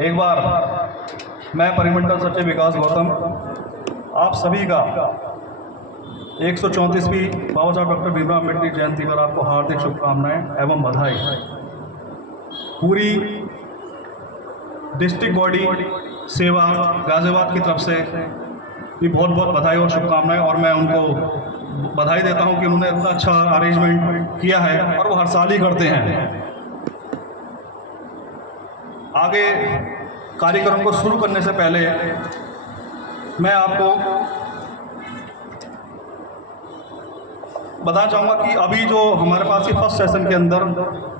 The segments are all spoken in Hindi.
एक बार मैं परिमंडल सचिव विकास गौतम आप सभी का 134वीं बाबा साहब डॉक्टर भीमराव अम्बेडकर जयंती पर आपको हार्दिक शुभकामनाएं एवं बधाई। पूरी डिस्ट्रिक्ट बॉडी सेवा गाजियाबाद की तरफ से भी बहुत बहुत बधाई और शुभकामनाएं, और मैं उनको बधाई देता हूं कि उन्होंने इतना अच्छा अरेंजमेंट किया है और वो हर साल ही करते हैं। आगे कार्यक्रम को शुरू करने से पहले मैं आपको बताना चाहूँगा कि अभी जो हमारे पास ये फर्स्ट सेशन के अंदर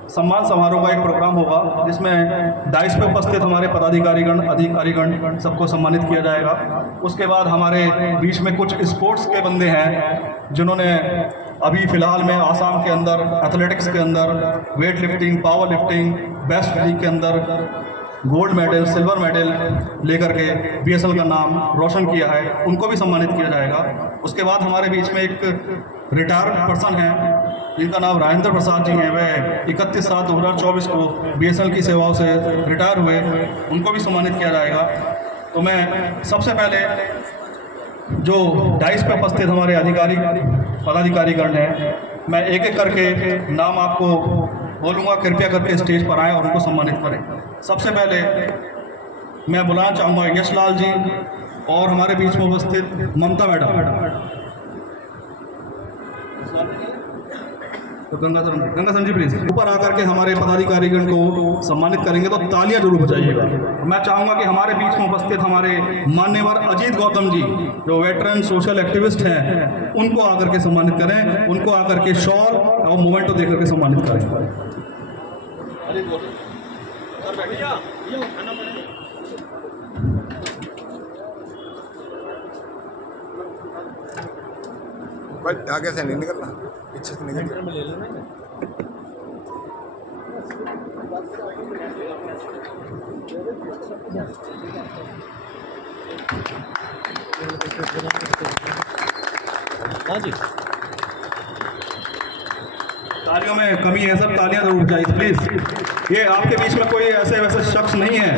सम्मान समारोह का एक प्रोग्राम होगा, जिसमें डाइस पे उपस्थित हमारे पदाधिकारीगण अधिकारीगण सबको सम्मानित किया जाएगा। उसके बाद हमारे बीच में कुछ स्पोर्ट्स के बंदे हैं जिन्होंने अभी फ़िलहाल में आसाम के अंदर एथलेटिक्स के अंदर weight lifting, power lifting, best league के अंदर गोल्ड मेडल, सिल्वर मेडल लेकर के बीएसएल का नाम रोशन किया है, उनको भी सम्मानित किया जाएगा। उसके बाद हमारे बीच में एक रिटायर्ड पर्सन है जिनका नाम राजेंद्र प्रसाद जी हैं, वह 31/7/2024 को बीएसएल की सेवाओं से रिटायर हुए, उनको भी सम्मानित किया जाएगा। तो मैं सबसे पहले जो डाइस पर उपस्थित हमारे पदाधिकारीगण हैं, मैं एक एक करके नाम आपको बोलूँगा, कृपया करके स्टेज पर आएँ और उनको सम्मानित करें। सबसे पहले मैं बुलाना चाहूँगा यशलाल जी और हमारे बीच में उपस्थित ममता मैडम। तो गंगाधर जी प्लीज ऊपर आकर के हमारे पदाधिकारीगण को सम्मानित करेंगे, तो तालियां जरूर बजाइएगा। मैं चाहूँगा कि हमारे बीच में उपस्थित हमारे मान्यवर अजीत गौतम जी जो वेटरन सोशल एक्टिविस्ट हैं, उनको आकर के सम्मानित करें, उनको आकर के शॉल और मोमेंटो देकर के सम्मानित करें। भाई आगे से नहीं निकलना, पीछे से निकल। हाँ जी, तालियों में कमी है सर, तालियां जरूर चाहिए प्लीज। ये आपके बीच में कोई ऐसे वैसे शख्स नहीं है,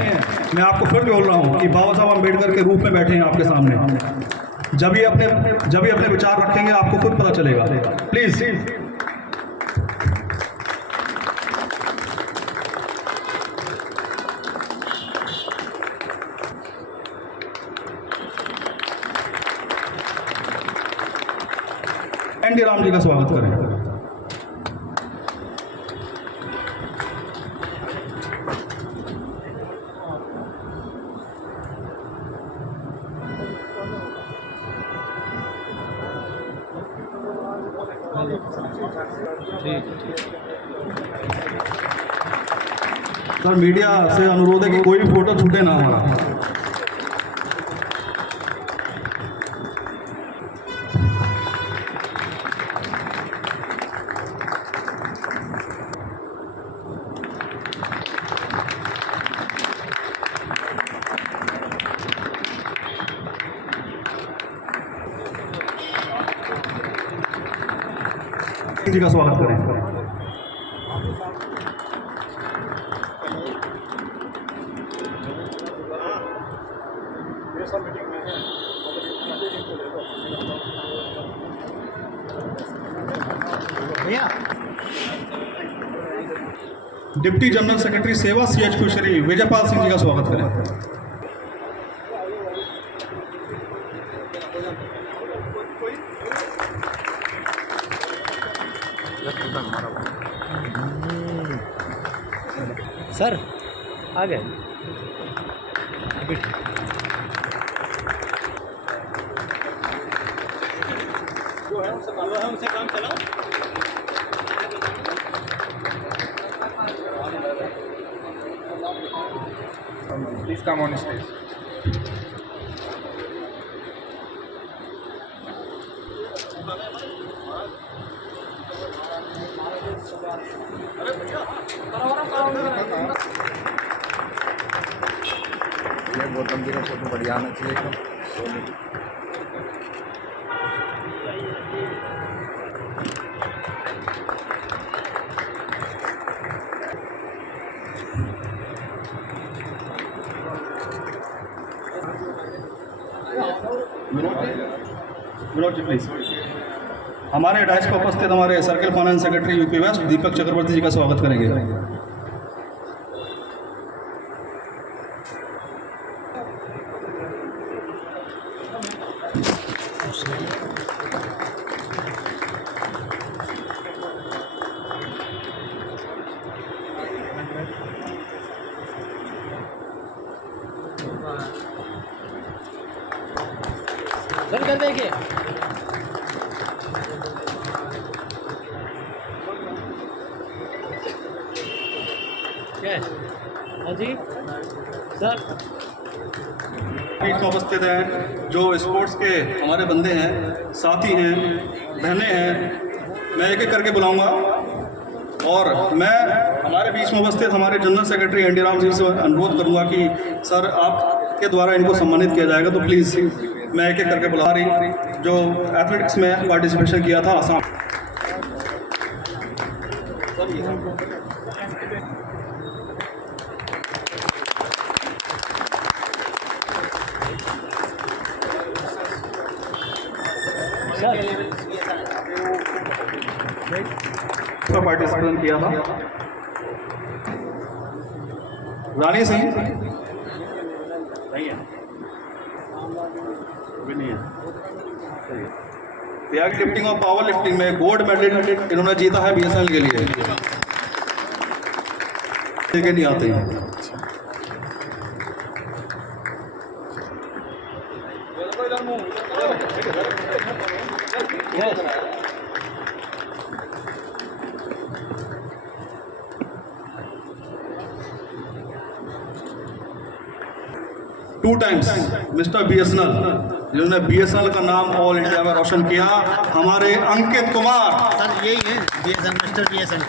मैं आपको फिर बोल रहा हूँ कि बाबा साहब अम्बेडकर के रूप में बैठे हैं आपके सामने। जब भी अपने विचार रखेंगे आपको खुद पता चलेगा। प्लीज एनडी राम जी का स्वागत करें। सर मीडिया से अनुरोध है कि कोई भी फोटो छूटे ना हमारा। जी का स्वागत करें। डिप्टी जनरल सेक्रेटरी सेवा CHQ श्री विजयपाल सिंह जी का स्वागत करें। सर आ गए जो है उनसे काम चलाओ। Please come on stage. ये गौतम जी का फोटो बढ़िया आना चाहिए। विनोद जी प्लीज। हमारे डाइस पर उपस्थित हमारे circle finance secretary UP west Deepak Chakravarti ji का स्वागत करेंगे। सर कर देखिए। क्या है? हाँ जी सर। बीच में उपस्थित हैं जो स्पोर्ट्स के हमारे बंदे हैं, साथी हैं, बहनें हैं, मैं एक एक करके बुलाऊंगा और मैं हमारे बीच में उपस्थित हमारे general secretary ND Ram ji से अनुरोध करूंगा कि सर आपके द्वारा इनको सम्मानित किया जाएगा, तो प्लीज़ मैं एक एक करके बुला रही जो एथलेटिक्स में पार्टिसिपेशन किया था आसाम। पार्टिसिपेशन किया था रानी सिंह त्याग लिफ्टिंग और पावर लिफ्टिंग में गोल्ड मेडल इन्होंने जीता है बीएसएनएल के लिए। लेके नहीं आते हैं। टू टाइम्स मिस्टर बीएसएनएल, जिन्होंने बीएसएनएल का नाम ऑल इंडिया में रोशन किया, हमारे अंकित कुमार। सर यही है बीएसएनएल, मिस्टर बीएसएनएल।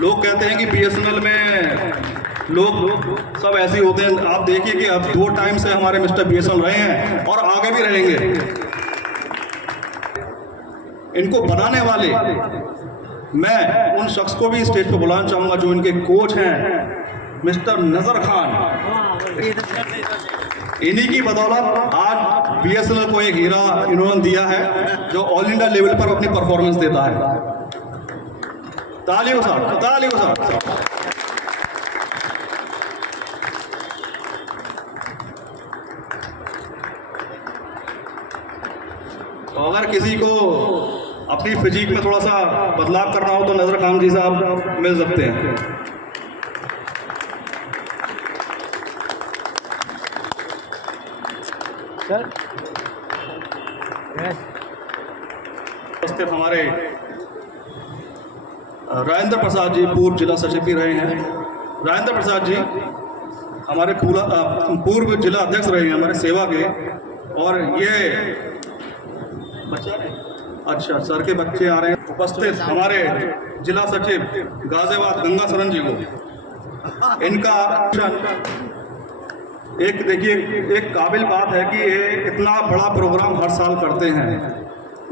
लोग कहते हैं कि बीएसएनएल में लोग सब ऐसे ही होते हैं। आप देखिए कि अब 2 टाइम से हमारे मिस्टर बीएसएनएल रहे हैं और आगे भी रहेंगे। इनको बनाने वाले मैं उन शख्स को भी स्टेज पर बुलाना चाहूँगा जो इनके कोच हैं मिस्टर नज़र खान। इन्हीं की बदौलत आज बीएसएनएल को एक हीरा इन्होंने दिया है जो ऑल इंडिया लेवल पर अपनी परफॉर्मेंस देता है। तालियों साथ, तालियों साथ। तो अगर किसी को अपनी फिजिक में थोड़ा सा बदलाव करना हो तो नजर खान जी साहब मिल सकते हैं। सर उपस्थित हमारे राजेंद्र प्रसाद जी पूर्व जिला सचिव भी रहे हैं। राजेंद्र प्रसाद जी हमारे पूर्व जिला अध्यक्ष रहे हैं हमारे सेवा के, और ये अच्छा सर के बच्चे आ रहे हैं। उपस्थित हमारे जिला सचिव गाजियाबाद गंगा सरन जी को, इनका एक देखिए एक काबिल बात है कि ये इतना बड़ा प्रोग्राम हर साल करते हैं।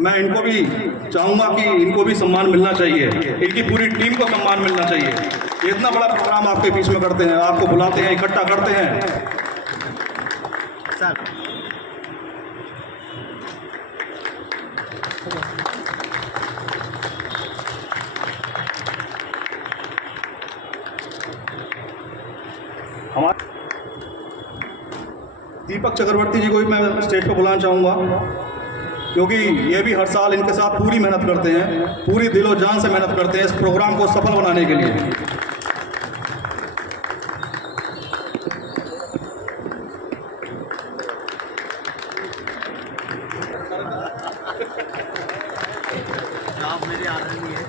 मैं इनको भी चाहूँगा कि इनको भी सम्मान मिलना चाहिए, इनकी पूरी टीम को सम्मान मिलना चाहिए। इतना बड़ा प्रोग्राम आपके बीच में करते हैं, आपको बुलाते हैं, इकट्ठा करते हैं। सर हमारे दीपक चक्रवर्ती जी को भी मैं स्टेज पर बुलाना चाहूँगा, क्योंकि ये भी हर साल इनके साथ पूरी मेहनत करते हैं, पूरी दिलो जान से मेहनत करते हैं इस प्रोग्राम को सफल बनाने के लिए। आप मेरे आदर नहीं है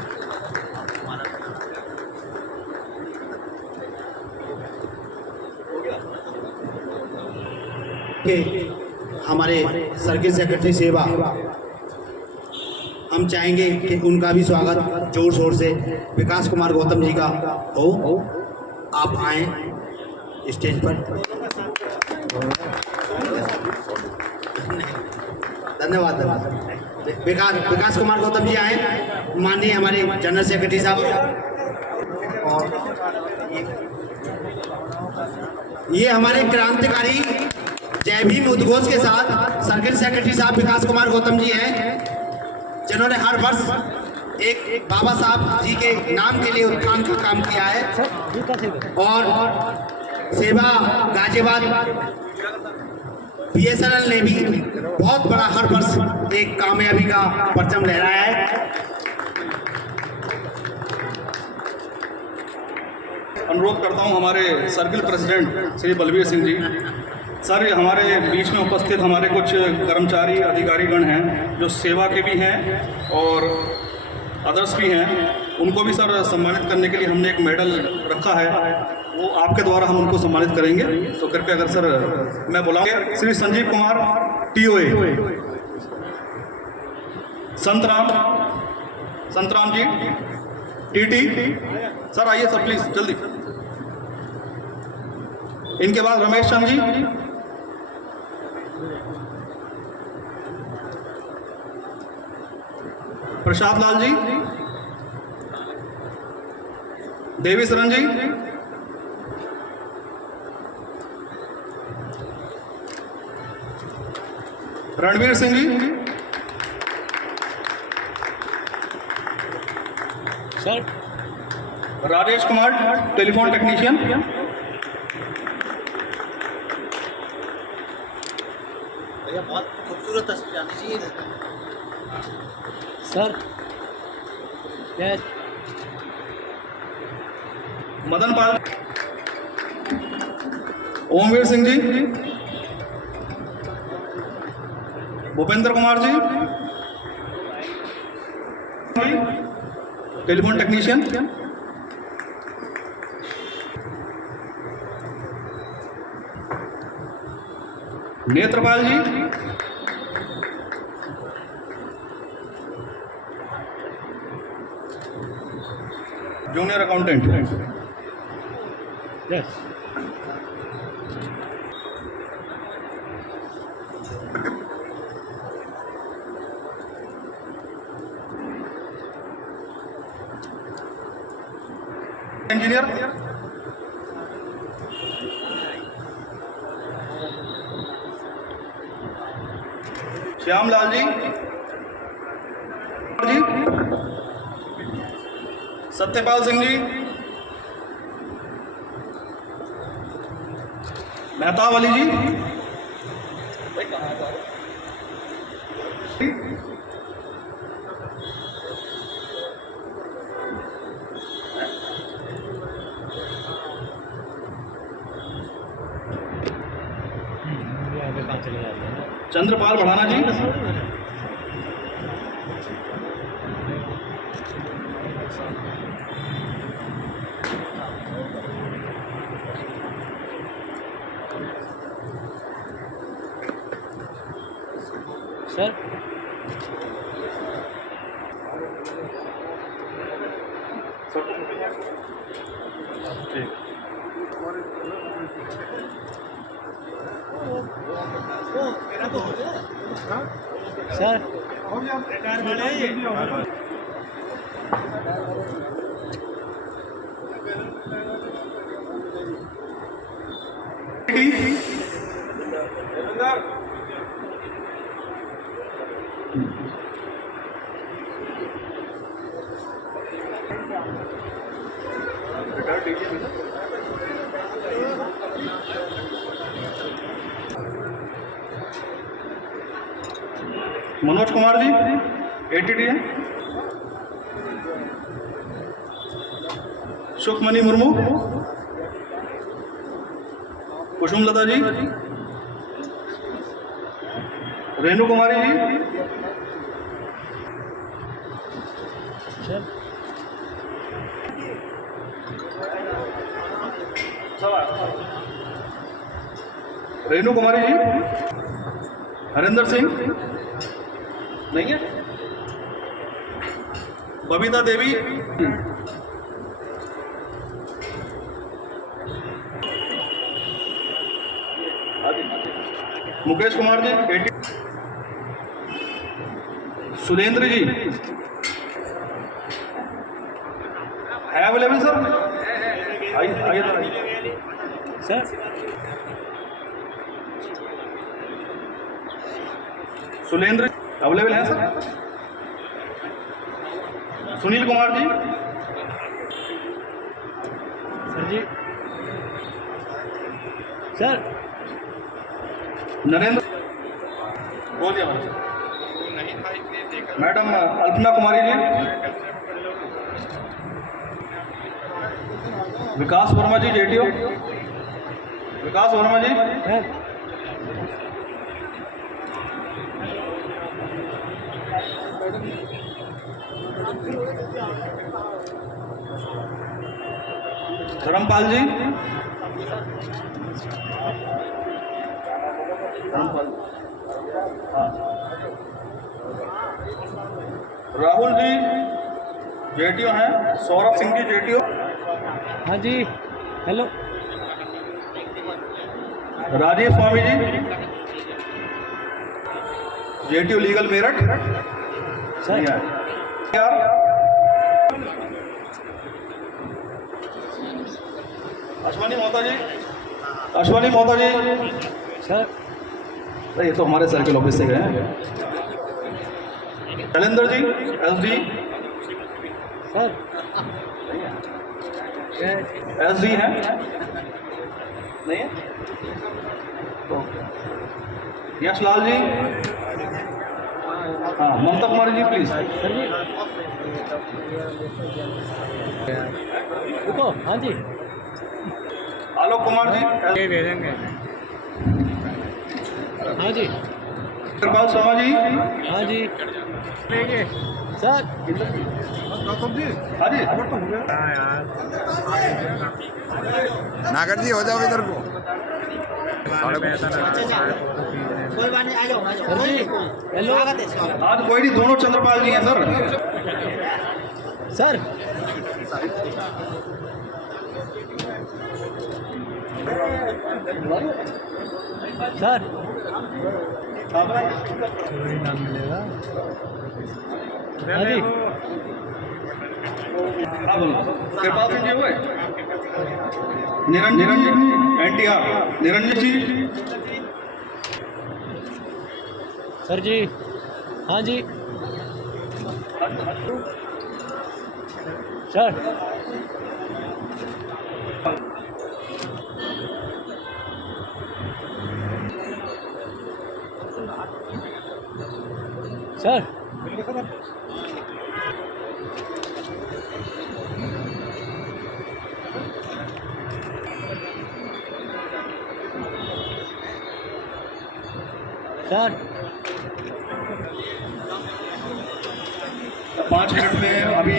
हमारे सर्किल सेक्रेटरी सेवा, हम चाहेंगे कि उनका भी स्वागत जोर शोर से विकास कुमार गौतम जी का हो। आप आए स्टेज पर। धन्यवाद। विकास कुमार गौतम जी आए, माननीय हमारे जनरल सेक्रेटरी साहब। और ये हमारे क्रांतिकारी जय भीम उद्घोष के साथ सर्किल सेक्रेटरी साहब विकास कुमार गौतम जी हैं, जिन्होंने हर वर्ष एक बाबा साहब जी के नाम के लिए उत्थान का काम किया है और सेवा गाजियाबाद BSNL ने भी बहुत बड़ा हर वर्ष एक कामयाबी का परचम लहराया है। अनुरोध करता हूं हमारे circle president Shri Balbir Singh ji sir, हमारे बीच में उपस्थित हमारे कुछ कर्मचारी अधिकारीगण हैं जो सेवा के भी हैं और अदर्स भी हैं, उनको भी सर सम्मानित करने के लिए हमने एक मेडल रखा है, वो आपके द्वारा हम उनको सम्मानित करेंगे। तो कृपया अगर सर मैं बुलाऊंगा Shri Sanjeev Kumar TOA, Santram ji TT, sir आइए सर प्लीज जल्दी। इनके बाद Ramesh Chand ji, Prasad Lal ji, Devi Saran ji, Ranvir Singh ji, sir Rajesh Kumar telephone technician, भैया बहुत खूबसूरत तस्वीर आनी चाहिए sir. Yes Madan Pal, Omvir Singh ji, Bhupendra Kumar ji telephone technician, Netrapal ji, junior accountant, yes engineer, Shyamlal ji, Satyapal Singh ji, Mehtab Ali ji, Chandrapal बढ़ाना जी, sir. Sir Manoj Kumar ji ATT है, सुखमणि मुर्मू, कुसुम लता जी, रेणु कुमारी जी, रेणु कुमारी जी, हरिंदर सिंह नहीं है, बबीता देवी, मुकेश कुमार जी ATT, सुरेंद्र जी है अवेलेबल सर, आइए सर सुलेंद्र अवेलेबल है sir. Sunil Kumar ji. Sir ji sir Narendra बोलिए madam Alpana Kumari ji. Vikas Verma ji JTO. Vikas Verma ji. Sir Dharampal ji. Rahul ji JTO हैं। सौरभ सिंह जी जेटीओ। हाँ जी hello Rajesh Swami ji JTO legal Meerut. Sir Ashwani Mohta ji. Ashwani Mohta ji. Sir ये तो हमारे सर्किल ऑफिस से गए हैं। Shailendra ji SD. Sir SD हैं नहीं है तो यशलाल जी। हाँ ममता कुमारी जी प्लीज। सर जी रुको। हाँ जी आलोक कुमार जी। हाँ जी कृपाल शर्मा जी। हाँ जी सर हाँ जी। नागर जी हो जाओ इधर को। सर जी हेलो आज कोई नहीं, दोनों चंद्रपाल जी हैं सर। सर सर नाम मिलेगा। हाँ जी हाँ बोलो। कृपाल सिंह जी हुए। निरंजन जी एनटीआर। निरंजन जी। सर जी हाँ जी सर सर सर 5 मिनट में अभी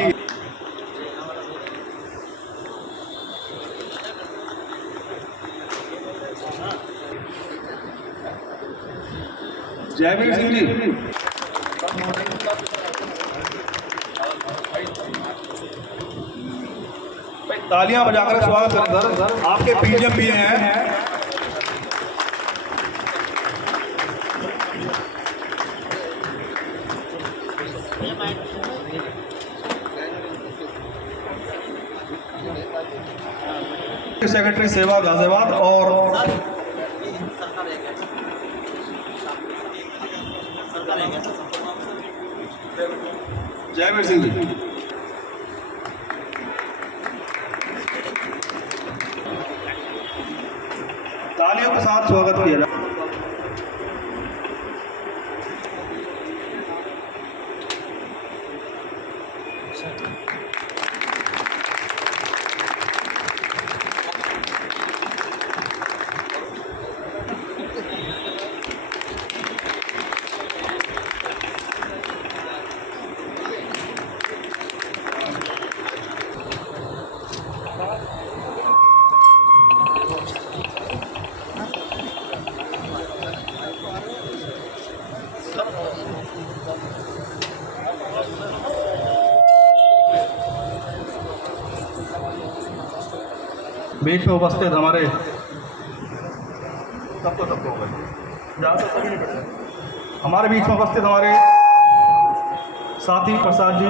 जयवीर सिंह जी। भाई तालियां बजाकर स्वागत करें सर। आपके पीजीएम भी हैं। सेक्रेटरी सेवा गाजियाबाद और जयवीर सिंह जी। तालियों के साथ स्वागत किया जाए। बीच में उपस्थित हमारे सबको हो गए ज़्यादा सभी नहीं बैठे। हमारे बीच में उपस्थित हमारे साथी प्रसाद जी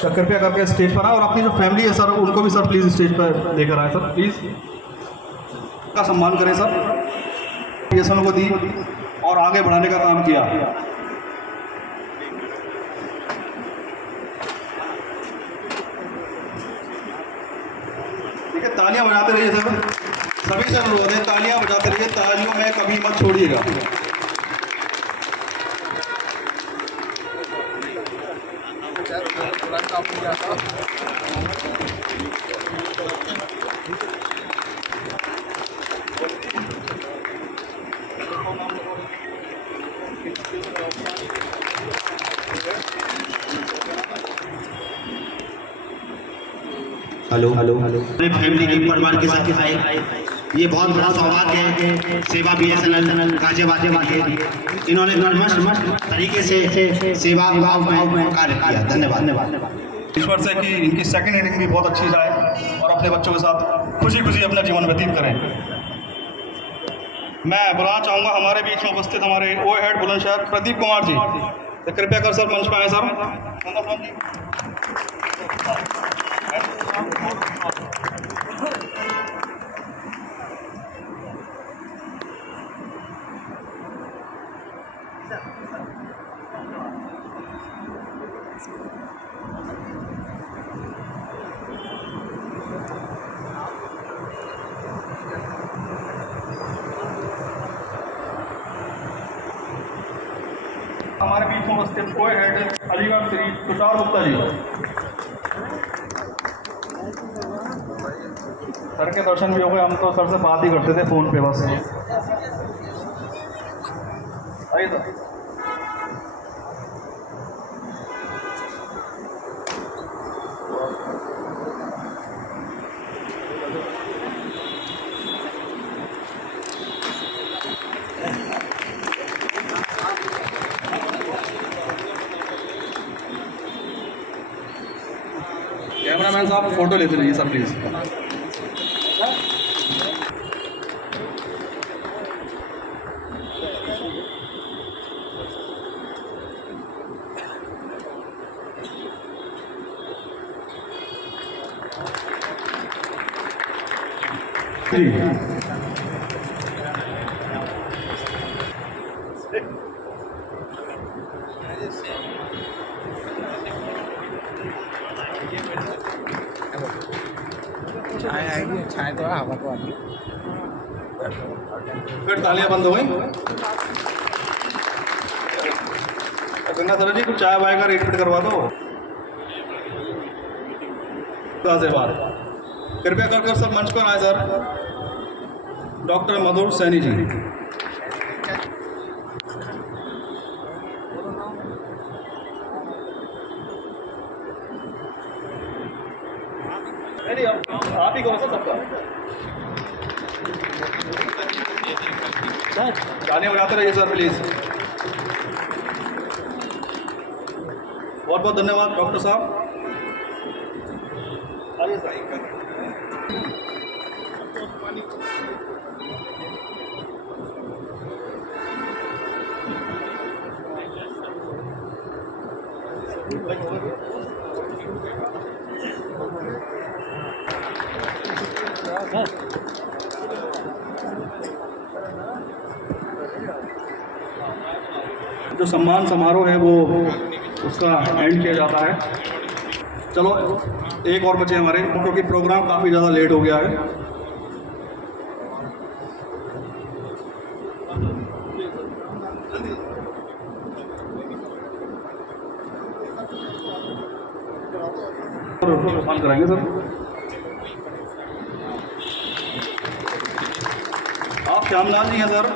तो कृपया करके स्टेज पर आए और अपनी जो फैमिली है सर उनको भी सर प्लीज़ स्टेज पर लेकर आए सर प्लीज़। का सम्मान करें सर, पीएसएन को दी और आगे बढ़ाने का काम किया। ठीक है, तालियां बजाते रहिए सर, सभी से अनुरोध है तालियां बजाते रहिए, तालियों में कभी मत छोड़िएगा। हेलो हेलो अपने फैमिली के परिवार के साथ आए, ये बहुत बड़ा सौभाग्य है। सेवा बीएसएनएल गाजियाबाद के इन्होंने मस्त तरीके से सेवा भाव में कार्य किया। धन्यवाद। ईश्वर से कि इनकी सेकंड इनिंग भी बहुत अच्छी जाए और अपने बच्चों के साथ खुशी खुशी अपना जीवन व्यतीत करें। मैं बुलाना चाहूँगा हमारे बीच में उपस्थित हमारे ओ हेड बुलंदशहर प्रदीप कुमार जी, तो कृपया कर सर मंच पर आए सर। हमारे बीच में उपस्थित कोई हेड अलीगढ़ श्री तुषार गुप्ता जी, सर के दर्शन भी हो गए। हम तो सर से बात ही करते थे फ़ोन पे बस। आइए सर। कैमरामैन साहब फोटो लेते रहिए सर प्लीज़। फिर तालियां बंद हो गई। गंगा सर जी कुछ चाय वाय का रेट फिट करवा दो। गाजियाबाद कृपया कर सब मंच पर आए सर। डॉक्टर मधुर सैनी जी। आप ही करो सर सबका। गाने बजाते रहिए सर प्लीज। बहुत बहुत धन्यवाद डॉक्टर साहब। आइए सर। जो सम्मान समारोह है वो उसका एंड किया जाता है। चलो एक और बचे हमारे, क्योंकि प्रोग्राम काफ़ी ज़्यादा लेट हो गया है। सम्मान कराएंगे सर। आप श्यामलाल जी हैं सर,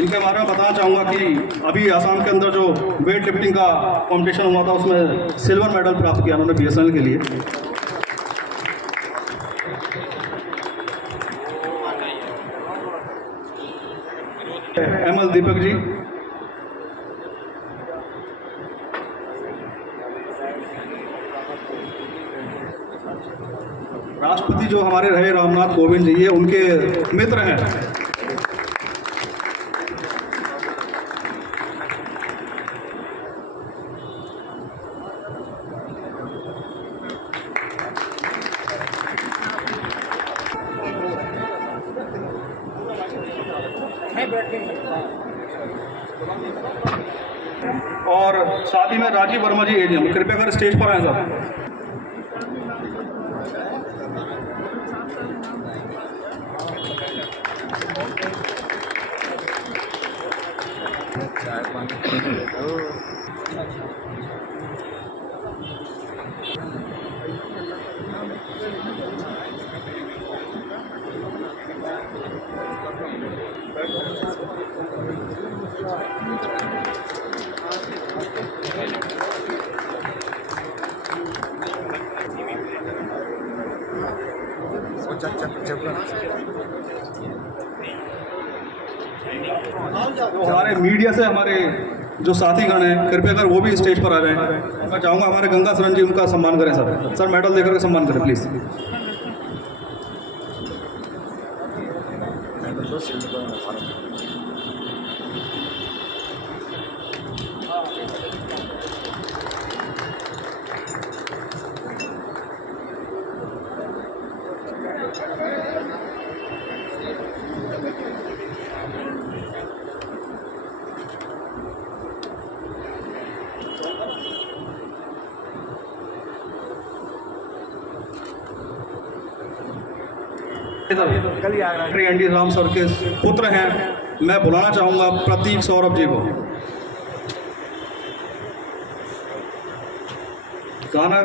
इनके बारे में बताना चाहूँगा कि अभी आसाम के अंदर जो वेट लिफ्टिंग का कंपटीशन हुआ था उसमें सिल्वर मेडल प्राप्त किया उन्होंने बीएसएनएल के लिए। एमएल दीपक जी, राष्ट्रपति जो हमारे रहे रामनाथ कोविंद जी, ये उनके मित्र हैं। और साथ ही में राजीव वर्मा जी एजीएम, कृपया कर स्टेज पर आए साहब। चाय पानी तो हमारे मीडिया से हमारे जो साथीगण हैं, कृपया कर वो भी स्टेज पर आ जाएं। मैं चाहूँगा हमारे गंगा सरन जी उनका सम्मान करें सर। सर मेडल देकर के सम्मान करें please. Shri N D Ram sir के पुत्र हैं, मैं बुलाना चाहूँगा प्रतीक सौरभ जी को। गाना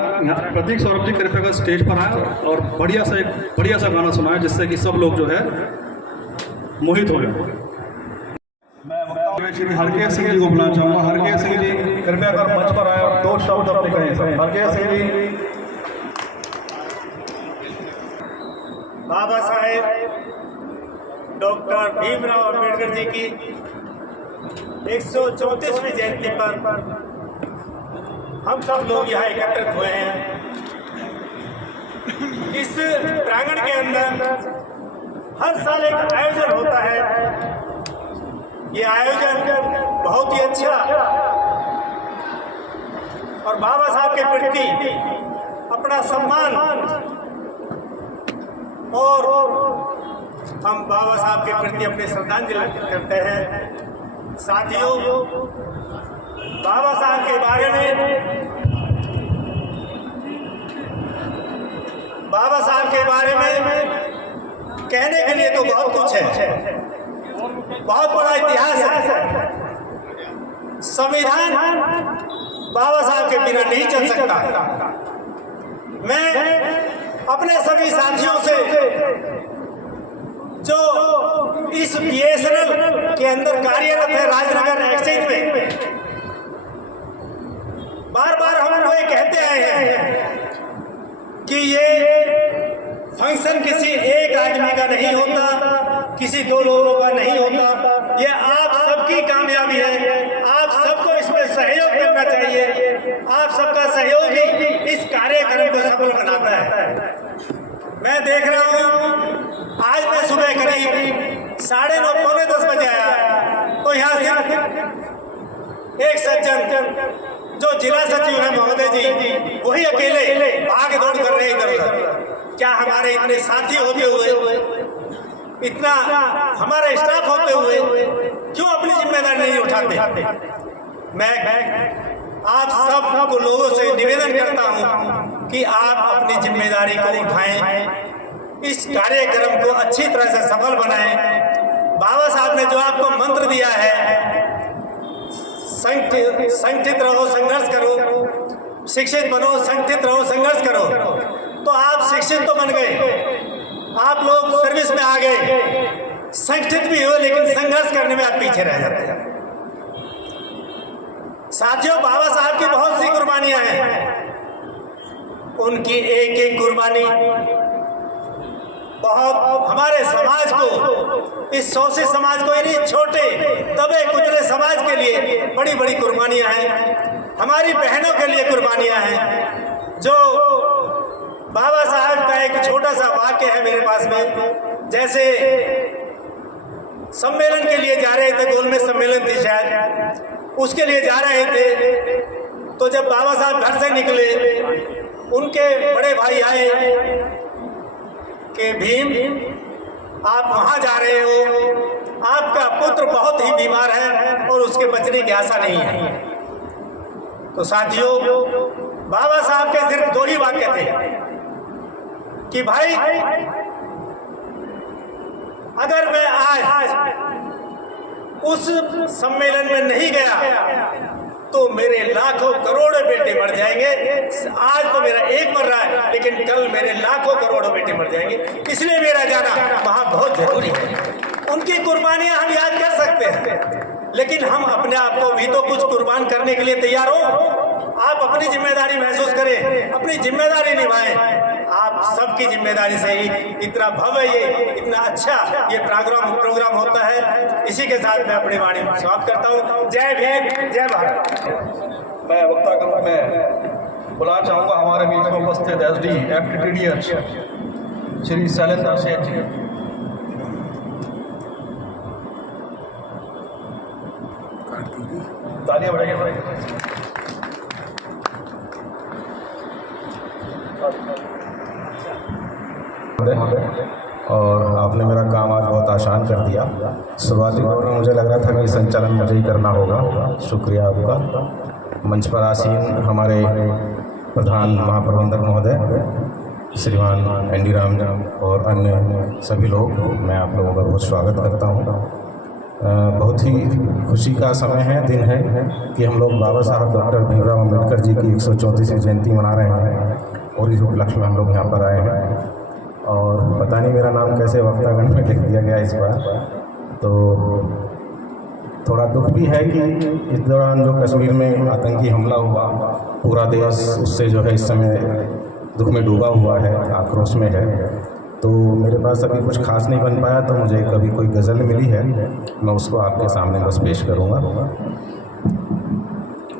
प्रतीक सौरभ जी कृपया कर स्टेज पर आए और बढ़िया सा गाना सुनाएं जिससे कि सब लोग जो है मोहित हो जाए। मैं श्री हरकेश सिंह जी को बुलाना चाहूँगा। हरकेश सिंह जी कृपया कर मंच पर आए और 2 शब्द अपने कहें। हरकेश सिंह जी। बाबा साहेब डॉक्टर भीमराव अम्बेडकर जी की 134वीं जयंती पर हम सब लोग यहाँ एकत्रित हुए हैं। इस प्रांगण के अंदर हर साल एक आयोजन होता है। ये आयोजन बहुत ही अच्छा और बाबा साहब के प्रति अपना सम्मान और हम बाबा साहब के प्रति अपनी श्रद्धांजलि करते हैं। साथियों, बाबा साहब के बारे में कहने के लिए तो बहुत कुछ है, बहुत बड़ा इतिहास है। संविधान बाबा साहब के बिना नहीं चल सकता। मैं अपने सभी साथियों से जो इस बीएसएनएल के अंदर कार्यरत है राजनगर एक्सचेंज में, बार बार हम लोग कहते आए हैं कि ये फंक्शन किसी एक आदमी का नहीं होता, किसी 2 लोगों का नहीं होता। ये आप सबकी कामयाबी है। आप सबको इसमें सहयोग करना चाहिए। आप सबका सहयोग ही इस कार्यक्रम को सफल बनाता है। मैं देख रहा हूँ आज मैं सुबह करीब 9:30 पौने 10 बजे आया तो यहाँ से एक सज्जन जो जिला सचिव है महोदय जी, वही अकेले भाग दौड़ कर रहे इधर। क्या हमारे इतने साथी होते हुए, इतना हमारा स्टाफ होते हुए क्यों अपनी जिम्मेदारी नहीं उठाते? मैं आप सब लोगों से निवेदन करता हूं कि आप अपनी जिम्मेदारी को उठाएं, इस कार्यक्रम को अच्छी तरह से सफल बनाएं। बाबा साहब ने जो आपको मंत्र दिया है, संगठित रहो संघर्ष करो, शिक्षित बनो संगठित रहो संघर्ष करो। तो आप शिक्षित तो बन गए, आप लोग सर्विस में आ गए, संगठित भी हुए, लेकिन संघर्ष करने में आप पीछे रह जाते हैं। साथियों, बाबा साहब की बहुत सी कुर्बानियां हैं। उनकी एक एक कुर्बानी बहुत हमारे समाज को, इस शोषित समाज को, यानी छोटे दबे कुचले समाज के लिए बड़ी बड़ी कुर्बानियां हैं। हमारी बहनों के लिए कुर्बानियां हैं। जो बाबा साहब का एक छोटा सा वाक्य है मेरे पास में, जैसे सम्मेलन के लिए जा रहे थे, गोलमेज सम्मेलन थी शायद, उसके लिए जा रहे थे, तो जब बाबा साहब घर से निकले, उनके बड़े भाई आए कि भीम आप वहाँ जा रहे हो, आपका पुत्र बहुत ही बीमार है और उसके बचने की आशा नहीं है। तो साथियों, बाबा साहब के सिर्फ 2 ही वाक्य थे कि भाई अगर मैं आज उस सम्मेलन में नहीं गया तो मेरे लाखों करोड़ों बेटे मर जाएंगे। आज तो मेरा एक मर रहा है, लेकिन कल मेरे लाखों करोड़ों बेटे मर जाएंगे, इसलिए मेरा जाना वहां बहुत जरूरी है। उनकी कुर्बानियां हम याद कर सकते हैं, लेकिन हम अपने आप को भी तो कुछ कुर्बान करने के लिए तैयार हो। आप अपनी जिम्मेदारी महसूस करें, अपनी जिम्मेदारी निभाएं। आप सबकी जिम्मेदारी से ही इतना भव्य, ये इतना अच्छा ये प्रोग्राम होता है। इसी के साथ मैं अपनी वाणी समाप्त करता हूँ। जय भीम, जय भारत। मैं वक्तागण में बुलाना चाहूँगा हमारे बीच में उपस्थित SD FTTDH श्री शैलेंद्र सेठ जी। तालियां बजाइए। और आपने मेरा काम आज बहुत आसान कर दिया। शुरुआती दौर में मुझे लग रहा था कि संचालन मुझे ही करना होगा। शुक्रिया आपका। मंच पर आसीन हमारे प्रधान महाप्रबंधक महोदय श्रीमान ND राम और अन्य सभी लोग, मैं आप लोगों का बहुत स्वागत करता हूँ। बहुत ही खुशी का समय है, दिन है कि हम लोग बाबा साहब डॉक्टर भीमराव अम्बेडकर जी की 134वीं जयंती मना रहे हैं और इस उपलक्ष्य में हम लोग यहाँ पर आए हैं। और पता नहीं मेरा नाम कैसे वक्तागण में लिख दिया गया इस बार, तो थोड़ा दुख भी है कि इस दौरान जो कश्मीर में आतंकी हमला हुआ, पूरा देश उससे जो है इस समय दुख में डूबा हुआ है, आक्रोश में है। तो मेरे पास अभी कुछ खास नहीं बन पाया, तो मुझे कभी कोई गज़ल मिली है, मैं उसको आपके सामने बस पेश करूँगा,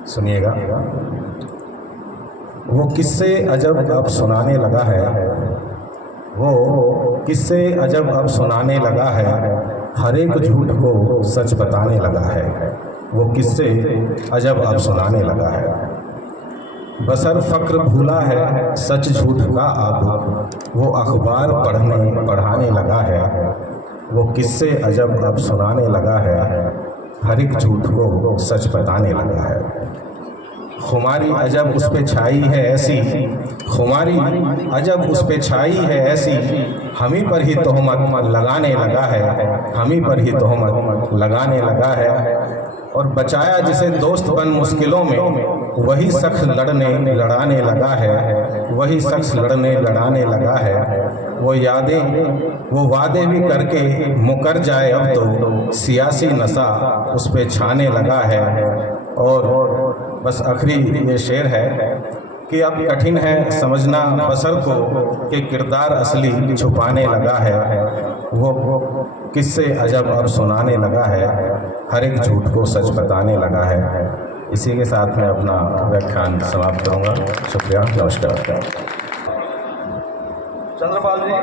सुनिएगा। वो किस्से अजब अब सुनाने लगा है, वो किस्से अजब अब सुनाने लगा है, हर एक झूठ को सच बताने लगा है। वो किस्से अजब अब सुनाने लगा है, बसर फ़क्र भूला है सच झूठ का अब, वो अखबार पढ़ाने लगा है। वो किस्से अजब अब सुनाने लगा है, हर एक झूठ को सच बताने लगा है। खुमारी अजब उस पे छाई है ऐसी, खुमारी अजब उस पे छाई है ऐसी, हम ही पर ही तोहमत लगाने लगा है, हम ही पर ही तोहमत लगाने लगा है। और बचाया जिसे दोस्त बन मुश्किलों में, वही शख्स लड़ाने लगा है, वही शख्स लड़ाने लगा है। वो यादें वो वादे भी करके मुकर जाए अब तो, सियासी नशा उस पे छाने लगा है। और बस आखिरी ये शेर है कि अब कठिन है समझना बसर को, कि किरदार असली छुपाने लगा है। वो किस्से अजब अब सुनाने लगा है, हर एक झूठ को सच बताने लगा है। इसी के साथ मैं अपना व्याख्यान समाप्त करूंगा। शुक्रिया, नमस्कार। चंद्रपाल जी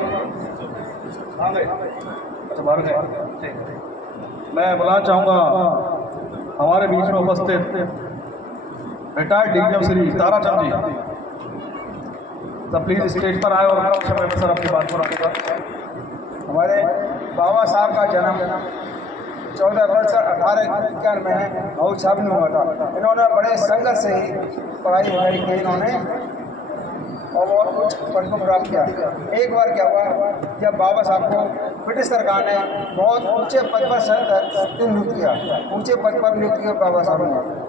आ गए, अच्छा बाहर गए। मैं बुलाना चाहूँगा हमारे बीच में उपस्थित रिटायर्ड DGM श्री ताराचंद जी, तो प्लीज़ स्टेज पर आए और समय पर सर अपनी बात को रखेगा। हमारे बाबा साहब का जन्म 14 वर्ष 1891 में मऊ साहब में हुआ था। इन्होंने बड़े संघर्ष से ही पढ़ाई वढ़ाई की इन्होंने और बहुत कुछ पद को प्राप्त किया। एक बार क्या हुआ, जब बाबा साहब को ब्रिटिश सरकार ने बहुत ऊंचे पद पर नियुक्त किया, ऊंचे पद पर नियुक्त किया बाबा साहब ने।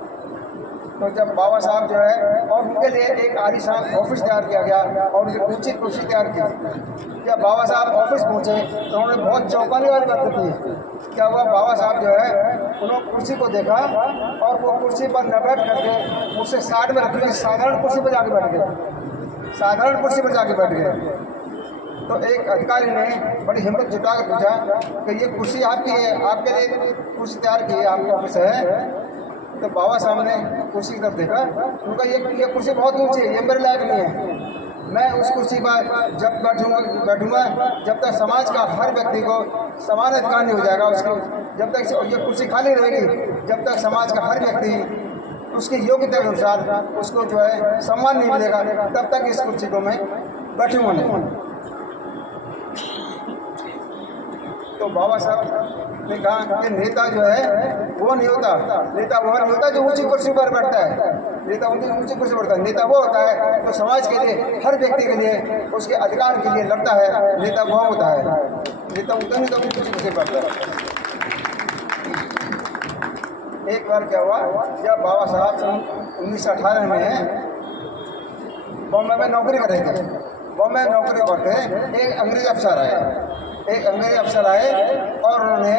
तो जब बाबा साहब जो है, और उनके लिए एक आलीशान ऑफिस तैयार किया गया और उनकी ऊंची कुर्सी तैयार की। जब बाबा साहब ऑफिस पहुंचे तो उन्होंने बहुत चौंकाने वाली बात की। क्या हुआ, बाबा साहब जो है उन्होंने कुर्सी को देखा और वो कुर्सी पर न बैठ करके उससे साइड में रखी, साधारण कुर्सी पर जाके बैठ गए, साधारण कुर्सी पर जाके बैठ गए। तो एक अधिकारी ने बड़ी हिम्मत जुटा कर पूछा कि ये कुर्सी आपकी है, आपके लिए कुर्सी तैयार की है, आपका ऑफिस है। तो बाबा साहब ने कुर्सी की तरफ देखा, उनका ये कुर्सी बहुत ऊंची है, ये मेरे लायक नहीं है। मैं उस कुर्सी पर जब बैठूंगा जब तक समाज का हर व्यक्ति को समान अधिकार नहीं हो जाएगा, उसको जब तक ये कुर्सी खाली रहेगी, जब तक समाज का हर व्यक्ति उसकी योग्यता के अनुसार उसको जो है सम्मान नहीं मिलेगा, तब तक इस कुर्सी को मैं बैठूंगा नहीं। तो बाबा साहब ने कहा कि नेता जो है वो नहीं होता, नेता वो नहीं होता जो ऊंची कुर्सी पर बैठता है, नेता ऊंची कुर्सी पर बैठता है। नेता वो होता है जो समाज के लिए, हर व्यक्ति के लिए, उसके अधिकार के लिए लड़ता है, नेता वो होता है। नेता होता नहीं तो ऊंची कुर्सी पर बैठता है। एक बार क्या हुआ, जब बाबा साहब 1918 में बॉम्बे में नौकरी कर रहे थे, बॉम्बे में नौकरी करते एक अंग्रेज अफसर आए और उन्होंने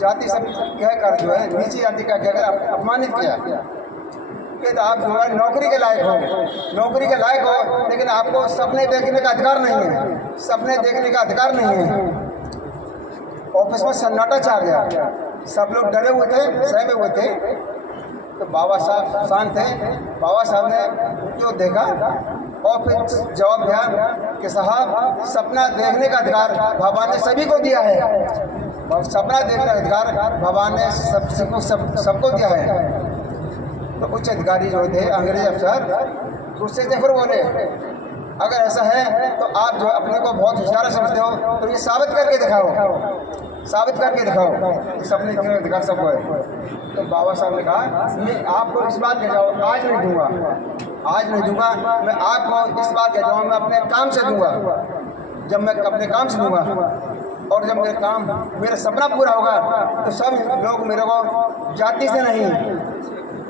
जाति सब कहकर जो है नीची जाति का कहकर अपमानित किया कि तो आप जो है नौकरी के लायक हो, लेकिन आपको सपने देखने का अधिकार नहीं है, सपने देखने का अधिकार नहीं है। ऑफिस में सन्नाटा छा गया, सब लोग डरे हुए थे, सहमे हुए थे। तो बाबा साहब शांत थे। बाबा साहब ने जो देखा और फिर जवाब दिया कि साहब सपना देखने का अधिकार भगवान ने सभी को दिया है, और सपना देखने का अधिकार भगवान ने सबको दिया है। तो उच्च अधिकारी जो थे अंग्रेज अफसर उससे थे, फिर बोले अगर ऐसा है तो आप जो अपने को बहुत होशियार समझते हो तो ये साबित करके दिखाओ कि सपने देखने का अधिकार सबको है। तो बाबा साहब ने कहा मैं आपको इस बात कह जाऊँ, आज नहीं दूंगा, मैं आपको इस बात कह जाऊँ, मैं अपने काम से दूंगा। जब मैं अपने काम से दूंगा और जब मेरा सपना पूरा होगा तो सब लोग मेरे को जाति से नहीं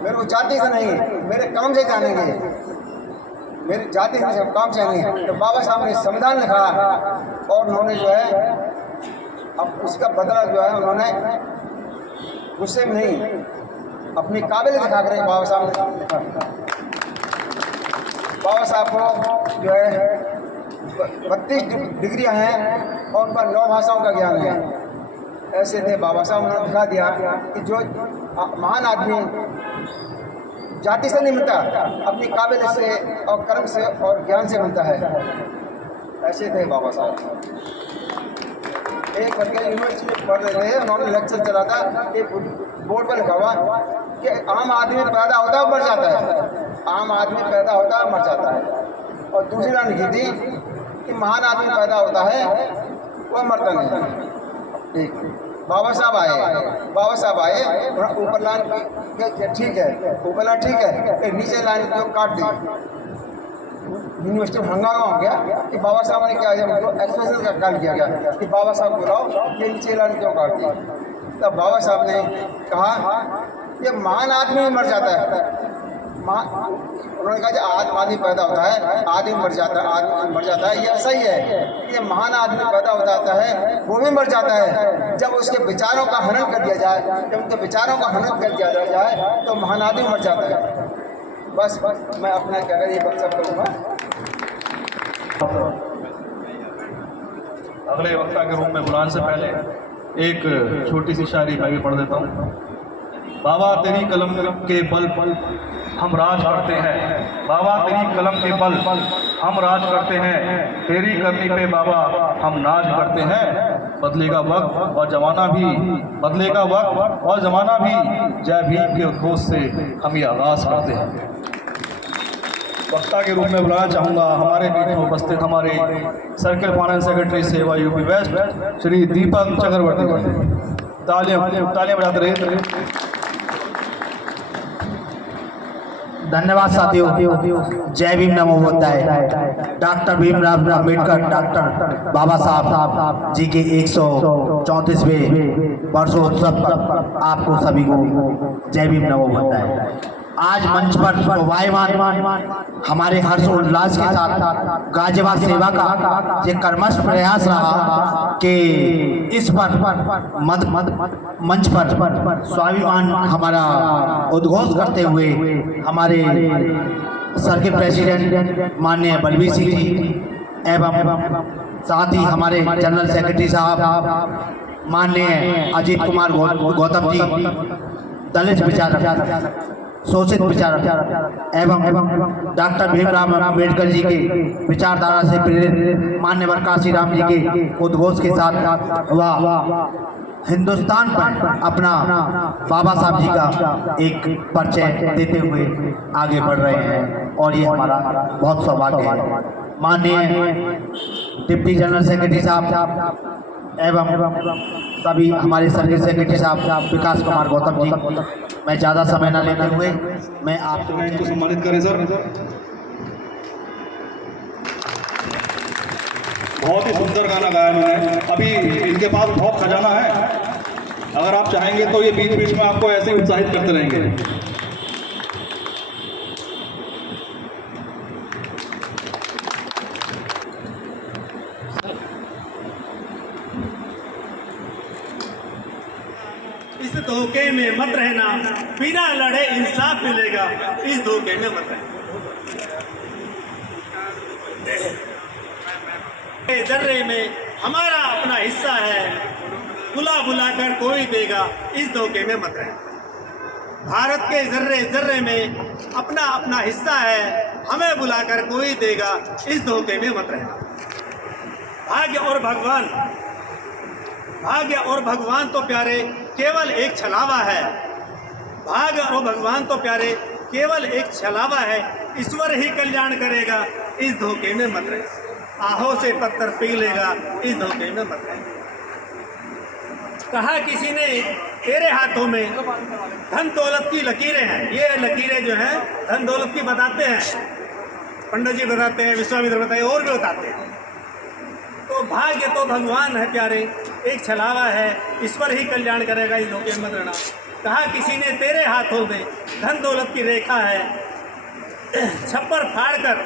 मेरे काम से जानेंगे, मेरी जाति से काम से नहीं। तो बाबा साहब ने संविधान लिखा और उन्होंने जो है अब उसका बदला जो है उन्होंने गुस्से में नहीं अपनी काबिलियत दिखा कर बाबा साहब को जो है 32 डिग्रियां हैं और उनका 9 भाषाओं का ज्ञान है। ऐसे थे बाबा साहब, उन्होंने दिखा दिया कि जो महान आदमी जाति से नहीं मिलता, अपनी काबिलियत से और कर्म से और ज्ञान से मिलता है। ऐसे थे बाबा साहब। एक बच्चे यूनिवर्सिटी में पढ़ रहे थे, उन्होंने लेक्चर चला था कि बोर्ड पर लिखा हुआ कि आम आदमी पैदा होता है मर जाता है, आम आदमी पैदा होता है मर जाता है। और दूसरी लाइन लिखी थी कि महान आदमी पैदा होता है वह मरता नहीं। ठीक, बाबा साहब आए ऊपर लाइन ठीक है, नीचे लाइन को काट दी। यूनिवर्सिटी में हंगामा हो गया कि बाबा साहब ने क्या मतलब एक्सप्रेशन का काम किया गया कि बाबा साहब बुलाओ, ये नीचे लाइन क्यों काट दी। तब बाबा साहब ने कहा ये महान आदमी मर जाता है, उन्होंने कहा जो आदमी पैदा होता है आदमी मर जाता है, ये सही है। ये महान आदमी पैदा हो जाता है वो भी मर जाता है जब उसके विचारों का हनन कर दिया जाए, जब उनके विचारों का हनन कर दिया जाए तो महान आदमी मर जाता है। बस मैं अपना कहकर ये वक्तव्य करूँगा। अगले वक्ता के रूप में बुलाने से पहले एक छोटी सी शायरी मैं भी पढ़ देता हूँ। बाबा तेरी कलम के बल हम राज करते हैं, बाबा तेरी कलम के बल हम राज करते हैं, तेरी करनी पे बाबा हम नाज करते हैं। बदलेगा वक्त और जमाना भी, बदलेगा वक्त और जमाना भी, जय भीम के उद्घोष से हम ये आगाज करते हैं। वक्ता के रूप में बुलाना चाहूँगा हमारे बीच में उपस्थित हमारे सर्किल फाइनेंस सेक्रेटरी सेवा यूपी वेस्ट श्री दीपक चक्रवर्ती। तालियां बजाते रहे। धन्यवाद साथियों। जय भीम नमो बुद्धाय। डॉक्टर भीमराव अम्बेडकर डॉक्टर बाबा साहब जी के 134वें वर्षोत्सव पर आपको सभी को जय भीम नमो बुद्धाय। आज मंच पर शोभायमान हमारे हर्ष उल्लास के साथ गाजियाबाद सेवा का ये कर्मठ प्रयास रहा कि इस पर मंच पर स्वाभिमान हमारा उद्घोष करते हुए हमारे सर्किल प्रेसिडेंट माननीय बलबीर सिंह जी एवं साथ ही हमारे जनरल सेक्रेटरी साहब माननीय अजीत कुमार गौतम जी, दलित विचारक, शोषित विचारक एवं डॉक्टर भीमराव अम्बेडकर जी के विचारधारा से प्रेरित मान्यवर काशीराम जी के उद्घोष के साथ वह हिंदुस्तान पर अपना बाबा साहब जी का एक परिचय देते हुए आगे बढ़ रहे हैं और ये हमारा बहुत सौभाग्य है। माननीय डिप्टी जनरल सेक्रेटरी साहब एवं सभी हमारे सर्किट सेक्रेटरी साहब विकास कुमार गौतम जी, मैं ज़्यादा समय न लेते हुए मैं आपको इनको सम्मानित करें सर। बहुत ही सुंदर गाना गाया इन्होंने। अभी इनके पास बहुत खजाना है, अगर आप चाहेंगे तो ये बीच बीच में आपको ऐसे उत्साहित करते रहेंगे। इस धोखे में मत रहना, बिना लड़े इंसाफ मिलेगा, इस धोखे में मत रहना। जर्रे में हमारा अपना हिस्सा है, बुला बुला कर कोई देगा, इस धोखे में मत रहना। भारत के जर्रे जर्रे में अपना अपना हिस्सा है, हमें बुलाकर कोई देगा, इस धोखे में मत रहना। भाग्य और भगवान तो प्यारे केवल एक छलावा है, भाग्य और भगवान तो प्यारे केवल एक छलावा है, ईश्वर ही कल्याण करेगा, इस धोखे में मत रहे। आहों से पत्थर पिघलेगा, इस धोखे में मत रहे। कहा किसी ने तेरे हाथों में धन दौलत की लकीरें हैं, ये लकीरें जो हैं धन दौलत की बताते हैं, पंडित जी बताते हैं, विश्वामित्र बताते हैं, और भी बताते हैं। तो भाग्य तो भगवान है प्यारे, एक छलावा है, ईश्वर ही कल्याण करेगा, इस धोखे में मत रहना। कहा किसी ने तेरे हाथों में धन दौलत की रेखा है, छप्पर फाड़ कर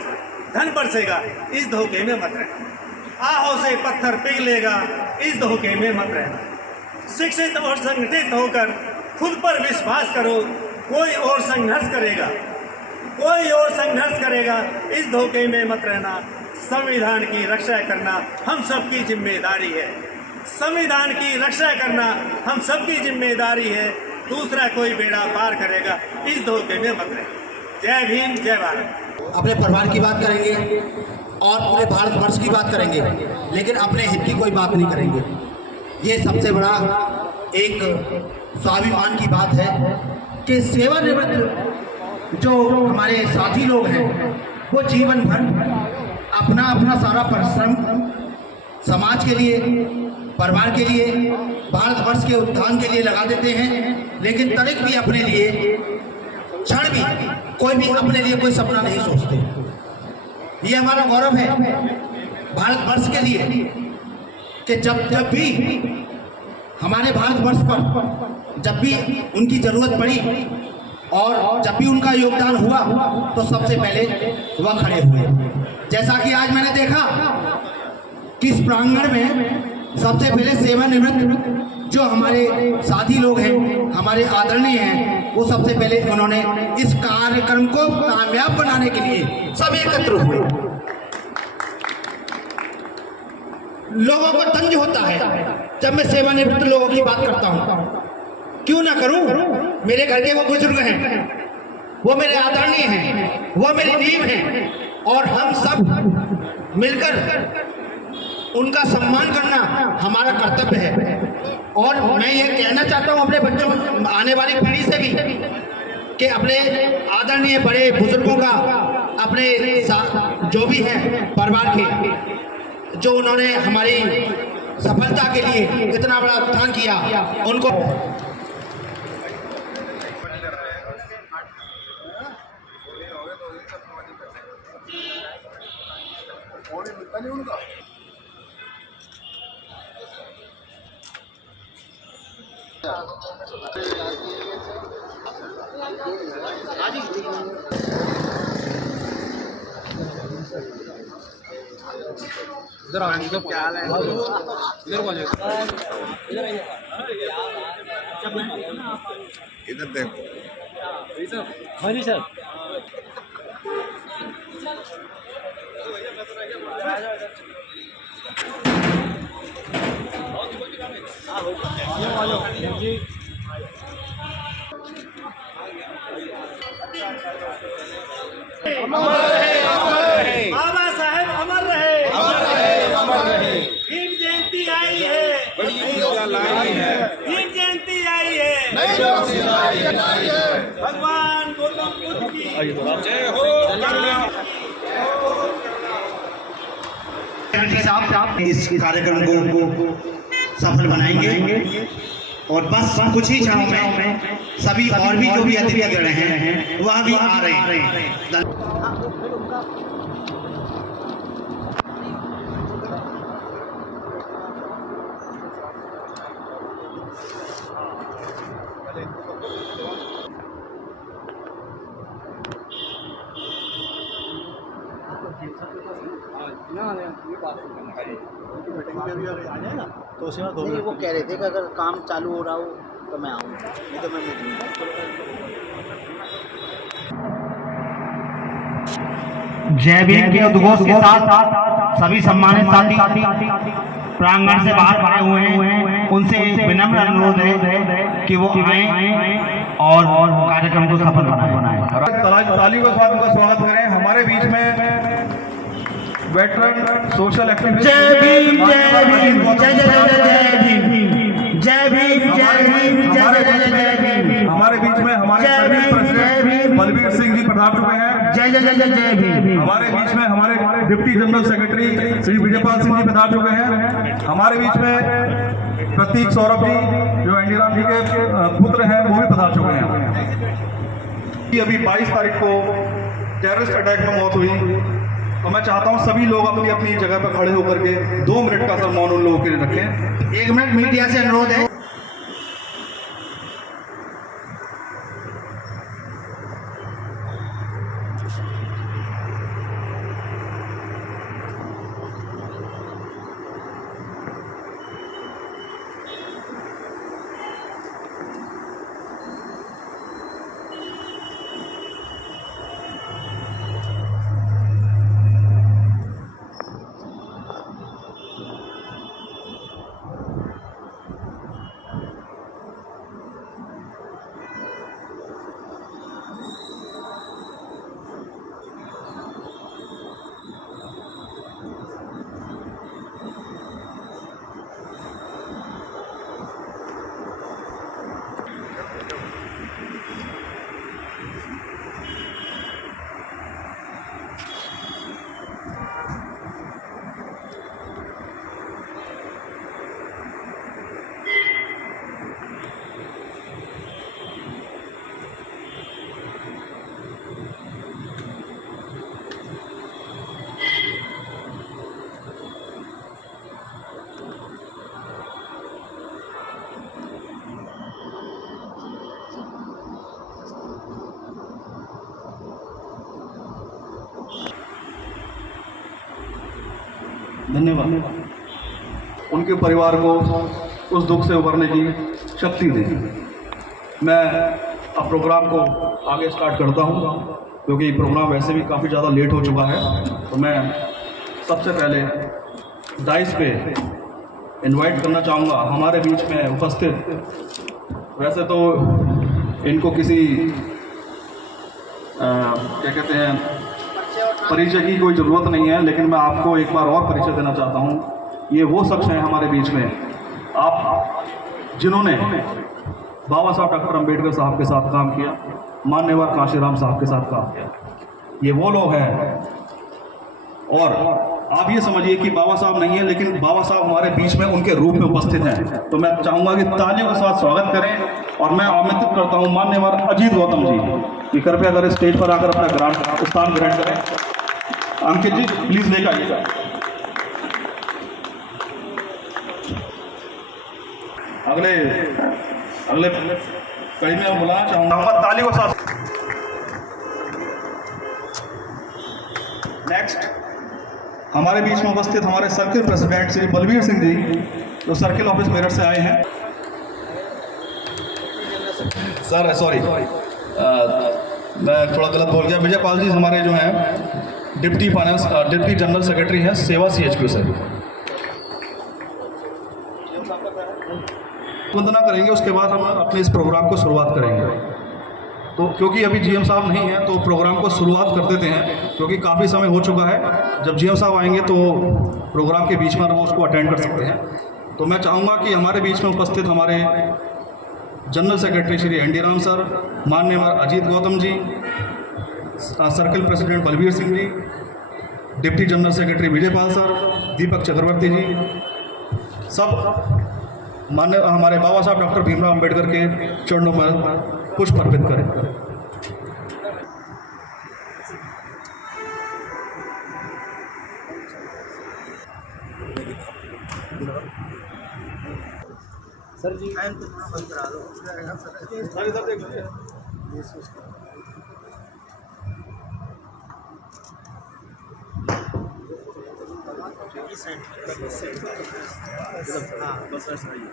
धन बरसेगा, इस धोखे में मत रहना। आहों से पत्थर पिघलेगा, इस धोखे में मत रहना। शिक्षित और संगठित होकर खुद पर विश्वास करो, कोई और संघर्ष करेगा, इस धोखे में मत रहना। संविधान की रक्षा करना हम सबकी जिम्मेदारी है, संविधान की रक्षा करना हम सबकी जिम्मेदारी है, दूसरा कोई बेड़ा पार करेगा, इस धोखे में मत रहे। जय भीम, जय भारत। अपने परिवार की बात करेंगे और पूरे भारतवर्ष की बात करेंगे, लेकिन अपने हित की कोई बात नहीं करेंगे। ये सबसे बड़ा एक स्वाभिमान की बात है कि सेवानिवृत्त जो हमारे साथी लोग हैं वो जीवन भर अपना अपना सारा परिश्रम समाज के लिए, परिवार के लिए, भारतवर्ष के उत्थान के लिए लगा देते हैं, लेकिन तनिक भी अपने लिए, क्षण भी कोई भी अपने लिए कोई सपना नहीं सोचते। ये हमारा गौरव है भारतवर्ष के लिए कि जब भी हमारे भारतवर्ष पर जब भी उनकी ज़रूरत पड़ी और जब भी उनका योगदान हुआ तो सबसे पहले वह खड़े हुए। जैसा कि आज मैंने देखा कि इस प्रांगण में सबसे पहले सेवानिवृत्त जो हमारे साथी लोग हैं, हमारे आदरणीय हैं, वो सबसे पहले उन्होंने इस कार्यक्रम को कामयाब बनाने के लिए सब एकत्र हुए। लोगों को तंज होता है जब मैं सेवानिवृत्त लोगों की बात करता हूँ, क्यों ना करूं? मेरे घर के वो बुजुर्ग हैं, वो मेरे आदरणीय हैं, वो मेरी नींव हैं, और हम सब मिलकर उनका सम्मान करना हमारा कर्तव्य है। और मैं ये कहना चाहता हूँ अपने बच्चों, आने वाली पीढ़ी से भी, कि अपने आदरणीय बड़े बुजुर्गों का, अपने जो भी हैं परिवार के, जो उन्होंने हमारी सफलता के लिए इतना बड़ा उत्थान किया, उनको इधर आओ, इधर क्या हाल है? इधर को जाओ, इधर आइए। इधर देखो। हाँ जी सर। जी बाबा साहेब अमर रहे, अमर रहे, अमर रहे। भीम जयंती आई है, भीम जयंती आई है, भगवान गौतम बुद्ध की जय हो। साहब इस कार्यक्रम को सफल बनाएंगे। और बस कुछ ही क्षणों में सभी और भी जो भी अतिथिगण हैं वह भी आ रहे हैं। नहीं, वो कह रहे थे कि अगर काम चालू हो रहा हो तो मैं आऊँ, नहीं तो मैं नहीं। जय भीम के उद्घोष के साथ सभी सम्मानित साथी प्रांगण से बाहर खड़े हुए हैं, उनसे एक विनम्र अनुरोध है कि वो आए और कार्यक्रम को सफल बनाएं। तालियों के साथ उनका स्वागत करें। हमारे बीच में वेटरन सोशल एक्टिविस्ट जय भीम जय भीम जय जय जय भीम जय भीम जय भीम जय जय जय भीम। हमारे बीच में हमारे प्रेसिडेंट बलबीर सिंह जी पधार चुके हैं। जय जय जय जय भीम। हमारे बीच में हमारे deputy general secretary Shri Vijaypal Singh ji पधार चुके हैं। हमारे बीच में प्रतीक सौरभ जी जो एनडी राम जी के पुत्र हैं वो भी पधार चुके हैं। अभी 22 तारीख को टेररिस्ट अटैक में मौत हुई, तो मैं चाहता हूं सभी लोग अपनी अपनी जगह पर खड़े होकर के 2 मिनट का सम्मान उन लोगों के लिए रखें। 1 मिनट मीडिया से अनुरोध है। धन्यवाद। उनके परिवार को उस दुख से उबरने की शक्ति दी। मैं अब प्रोग्राम को आगे स्टार्ट करता हूं, क्योंकि प्रोग्राम वैसे भी काफ़ी ज़्यादा लेट हो चुका है। तो मैं सबसे पहले डाइस पे इनवाइट करना चाहूँगा हमारे बीच में उपस्थित, वैसे तो इनको किसी क्या कहते हैं परिचय की कोई ज़रूरत नहीं है, लेकिन मैं आपको एक बार और परिचय देना चाहता हूँ। ये वो शख्स हैं हमारे बीच में आप जिन्होंने बाबा साहब डॉक्टर अम्बेडकर साहब के साथ काम किया, मान्यवर काशीराम साहब के साथ काम किया। ये वो लोग हैं, और आप ये समझिए कि बाबा साहब नहीं है, लेकिन बाबा साहब हमारे बीच में उनके रूप में उपस्थित हैं। तो मैं चाहूँगा कि तालियों के साथ स्वागत करें, और मैं आमंत्रित करता हूँ मान्यवर अजीत गौतम जी कि कृपया अगर स्टेज पर आकर अपना स्थान ग्रहण करें। अंकित जी प्लीज लेकर आइएगा। अगले कड़ी में बुलाना चाहूँगा तालियों के साथ। नेक्स्ट हमारे बीच में उपस्थित हमारे सर्किल प्रेसिडेंट श्री बलबीर सिंह जी, जो सर्किल ऑफिस मेरठ से आए हैं। सर सॉरी मैं थोड़ा गलत बोल गया। विजयपाल जी हमारे जो हैं डिप्टी जनरल सेक्रेटरी हैं सेवा CHQ से। वंदना करेंगे, उसके बाद हम अपने इस प्रोग्राम को शुरुआत करेंगे। तो क्योंकि अभी GM साहब नहीं हैं तो प्रोग्राम को शुरुआत कर देते हैं, क्योंकि काफ़ी समय हो चुका है। जब GM साहब आएंगे तो प्रोग्राम के बीच में हम उसको अटेंड कर सकते हैं। तो मैं चाहूँगा कि हमारे बीच में उपस्थित हमारे general secretary Shri ND Ram sir, माननीय Ajit Gautam ji, circle president Balbir Singh ji, deputy general secretary Vijaypal sir, Deepak Chakravarti ji, सब मान्य हमारे बाबा साहब डॉक्टर भीमराव अंबेडकर के चरणों में पुष्प अर्पित करें। सर जी बंद करा दो। हाँ बस ऐसा ही।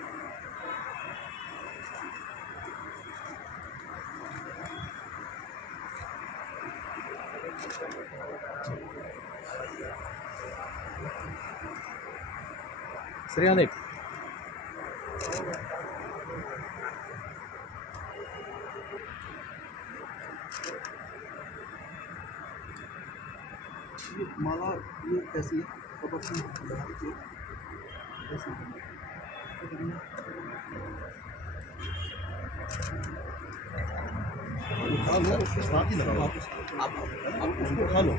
सर यहाँ देख। माला ये कैसी है? उसके साथ ही लगाओ। आप उसको उठा लो।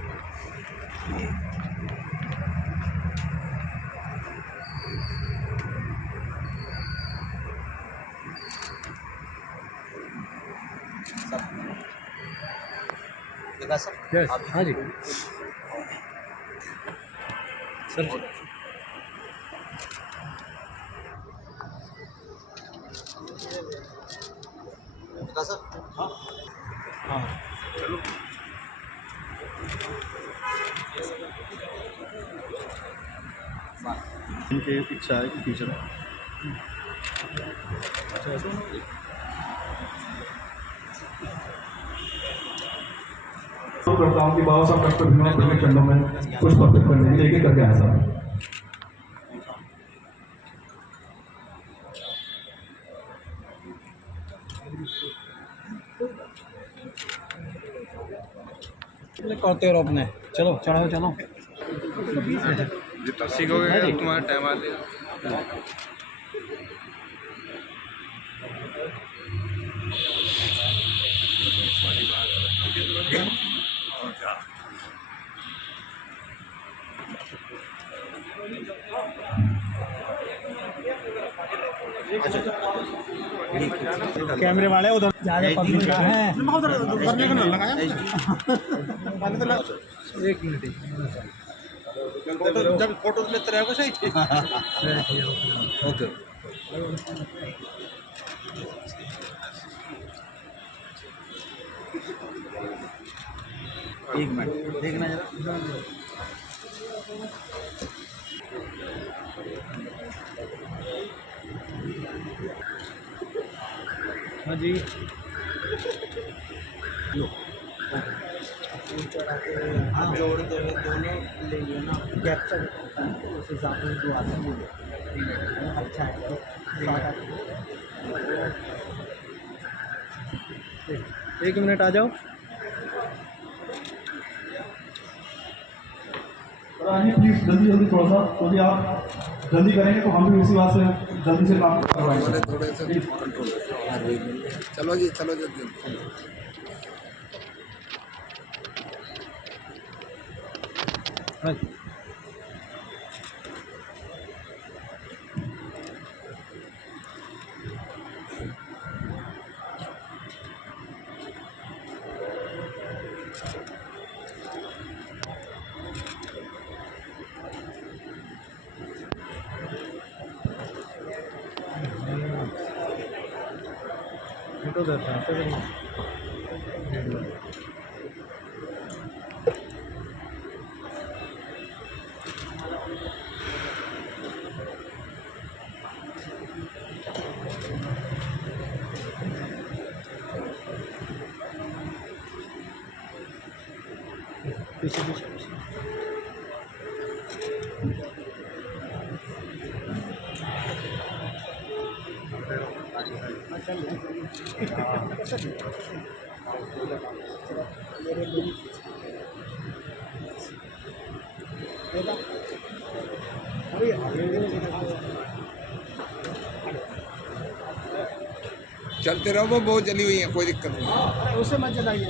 यस हाँ जी सर जी। हाँ चलो इनके इच्छा है कि टीचर करता हूँ कि बाबा साहब डॉक्टर भीमराव अम्बेडकर के चरणों में पुष्प अर्पित करने के लिए एक-एक करके आए साहब। करते रहो अपने। चलो चढ़ाओ चलो। जितना सीखोगे तुम्हारा टाइम आ जाएगा। कैमरे वाले उधर ज्यादा पब्लिक है। एक मिनट जब फोटो लेते रहोगे सही। ओके एक मिनट देखना जरा। हाँ जी हाथ जोड़ते हुए दोनों ले लिया ना कैप्चर उस हिसाब से जो आता है वो अच्छा है। एक मिनट आ जाओ। प्लीज जल्दी थोड़ा सा, क्योंकि आप जल्दी करेंगे तो हम भी इसी बात से जल्दी से काम करवाएंगे। थोड़े से कंट्रोल। चलो जी चलो जल्दी। हाँ फोटो देता है। पीछे पीछे चलते रहो, वो बहुत जली हुई है, कोई दिक्कत नहीं। उससे मत जलाइए।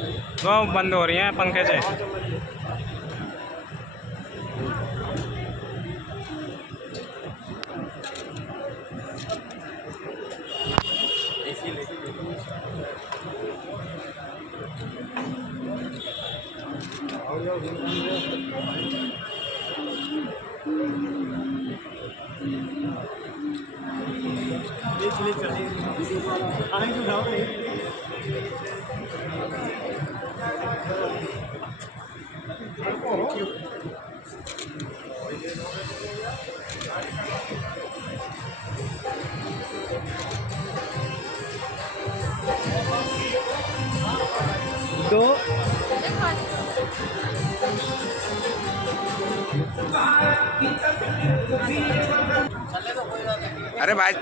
वो बंद हो रही हैं पंखे से। अरे भाई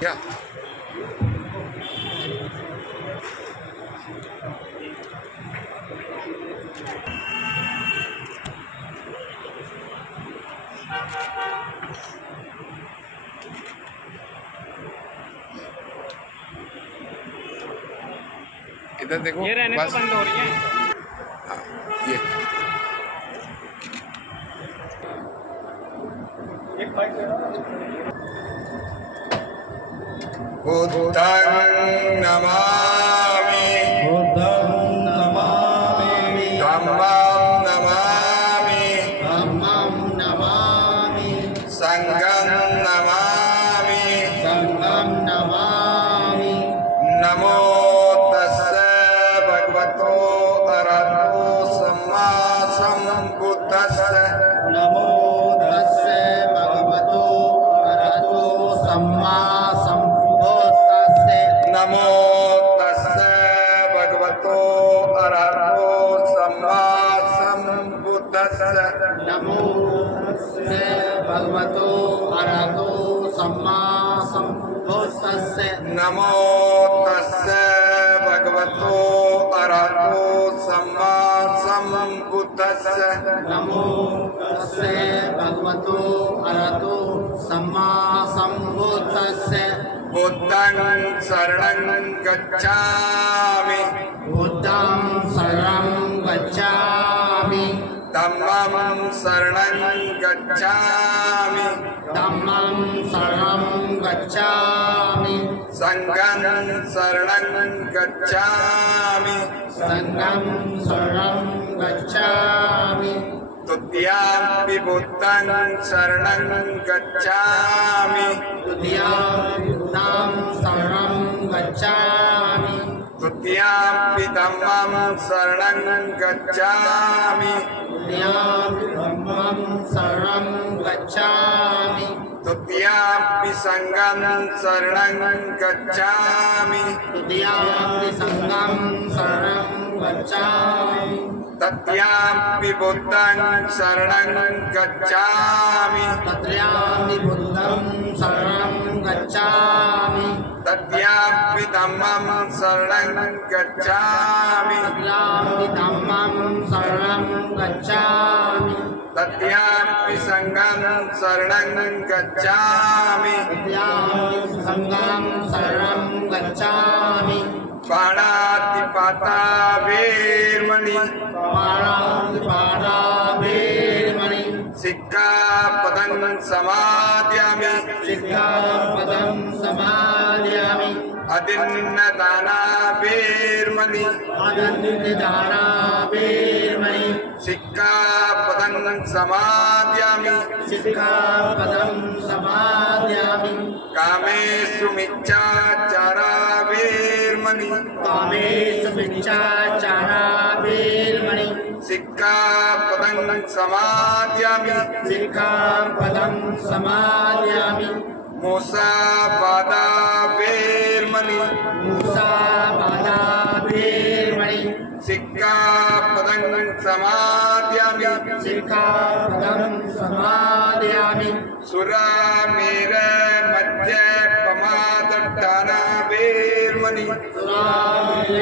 क्या इधर देखो, ये रहने तो बंद हो रही है। हाँ, ये बुद्धं नमामि धम्मं नमामि संघं नमामि नमो तस्से भगवतो अरहतो सम्मा सम्बुद्धस्से नमो तस्से भगवतो अरहतो सम्मा सम्बुद्धस्से नमो तस्से भगवतो अरहतो सम्मा सम्बुद्धस्से नमो तस्से भगवतो अरहतो सम्मा सम्बुद्धस्से नमो तस्से भगवतो अरहतो सम्मा सम्बुद्धस्से नमो तस्से भगवतो अरहतो सम्मा सम्बुद्धस्से बुद्धं शरणं गच्छामि बुद्धं शरणं गच्छामि धम्मं शरणं गच्छामि धम्मं शरणं गच्छामि संघं शरणं गच्छामि संघं शरणं गच्छामि तुद्यामपि बुद्धं शरणं गच्छामि तुद्यां शरणं गच्छामि तुद्यामपि धम्मं शरणं गच्छामि तुद्यां धम्मं शरणं गच्छामि तुद्यामपि संघं शरणं गच्छामि तुद्यां संघं शरणं गच्छामि तद्यामपि बुद्धं शरणं गच्छामि तद्यामि बुद्धं शरणं गच्छामि तद्यामपि धम्मं शरणं गच्छामि तद्यामि धम्मं शरणं गच्छामि तद्यामपि संघं शरणं गच्छामि तद्यामि संघं शरणं गच्छामि पाणातिपाता वीर्मणि पाणातिपातावेर्मणि सिक्खापदं समादयामि सिक्खापदं समादयामि अदिन्नदाना वीर्मणि अदन्निदानावेर्मणि सिक्खापदं समादयामि सिक्खापदं समादयामि कामेषु मिच्छाचारा वीर्मणि कामेषु मिच्छाचारावेर्मणि सिक्खापदं समादयामि सिक्खापदं समादयामि मुसावादा वीर्मणि मुसावादावेर्मणि सिक्खापदं समादयामि सिक्खापदं समादयामि सुरामेर मद्यपमादट्टाना वीर्मणि सुरामेर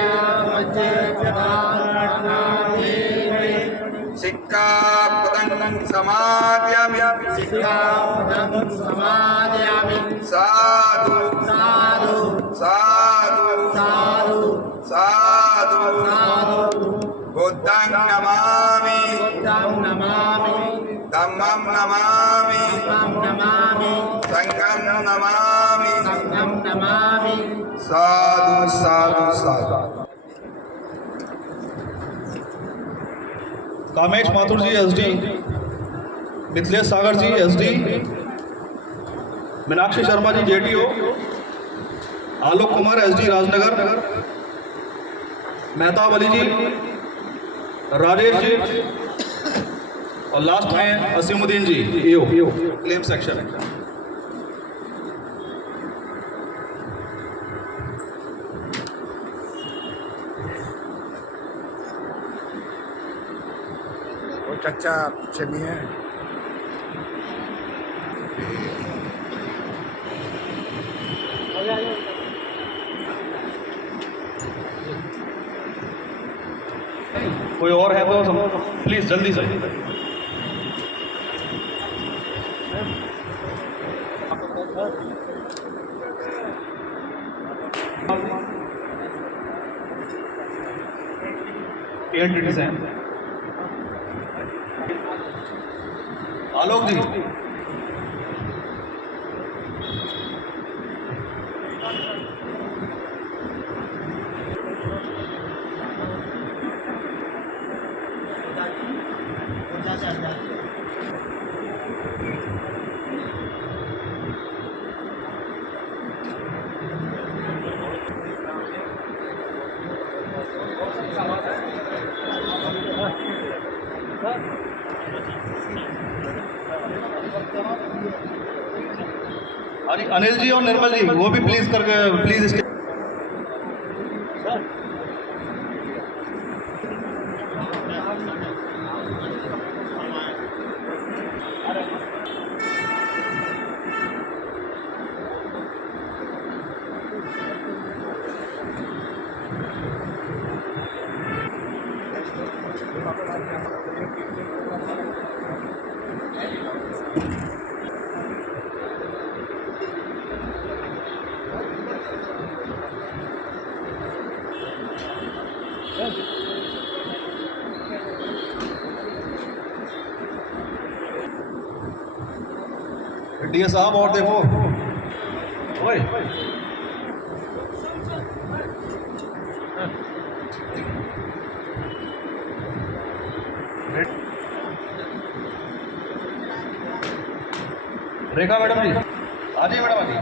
मद्यपमादट्टाना समादयामि साधु साधु साधु साधु बुद्धं नमामि धम्मं नमामि संघं नमामि साधु साधु साधु। कामेश माथुर जी SD, मिथिलेश सागर जी SD, Meenakshi Sharma ji JDO, Alok Kumar SD Rajnagar, Mehtab Ali जी, राजेश जी और लास्ट में असीमुद्दीन जी EO क्लेम सेक्शन। चचा पीछे भी हैं। कोई और है तो प्लीज जल्दी से। एंटिटीज हैं। आलोक जी अनिल जी और निर्मल जी वो भी प्लीज करके प्लीज इसके डीए साहब और देखो ओए रेखा मैडम जी आ जाइए मैडम आ जाइए।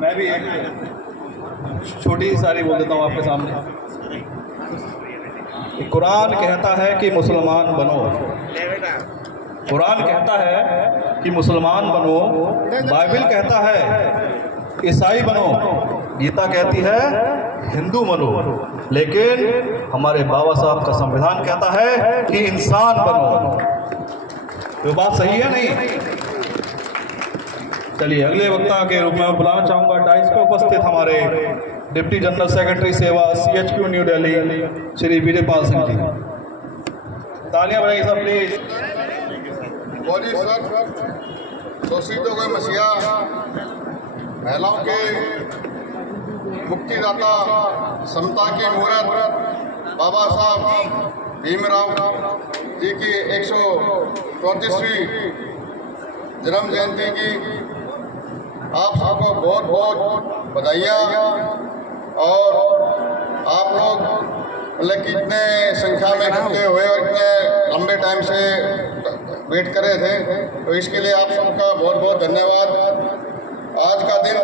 मैं भी एक छोटी सारी बोल देता हूँ आपके सामने। कुरान कहता है कि मुसलमान बनो, कुरान कहता है कि मुसलमान बनो, बाइबल कहता है ईसाई बनो, गीता कहती है हिंदू बनो, लेकिन हमारे बाबा साहब का संविधान कहता है कि इंसान बनो। तो बात सही है नहीं? चलिए अगले वक्ता के रूप में बुलाना चाहूँगा डाइस पे उपस्थित हमारे डिप्टी जनरल सेक्रेटरी सेवा CHQ न्यू दिल्ली श्री वीरपाल सिंह जी। तालियां बजाइए सब प्लीज। बोली सर शोषितों के मसीहा, महिलाओं के मुक्तिदाता, समता की मूर्त बाबा साहब भीमराव जी की 134वीं जन्म जयंती की आप सबको बहुत बहुत बधाइयाँ। और आप लोग मतलब कितने संख्या में इकट्ठे हुए और इतने लंबे टाइम से वेट कर रहे थे, तो इसके लिए आप सबका बहुत बहुत धन्यवाद। आज का दिन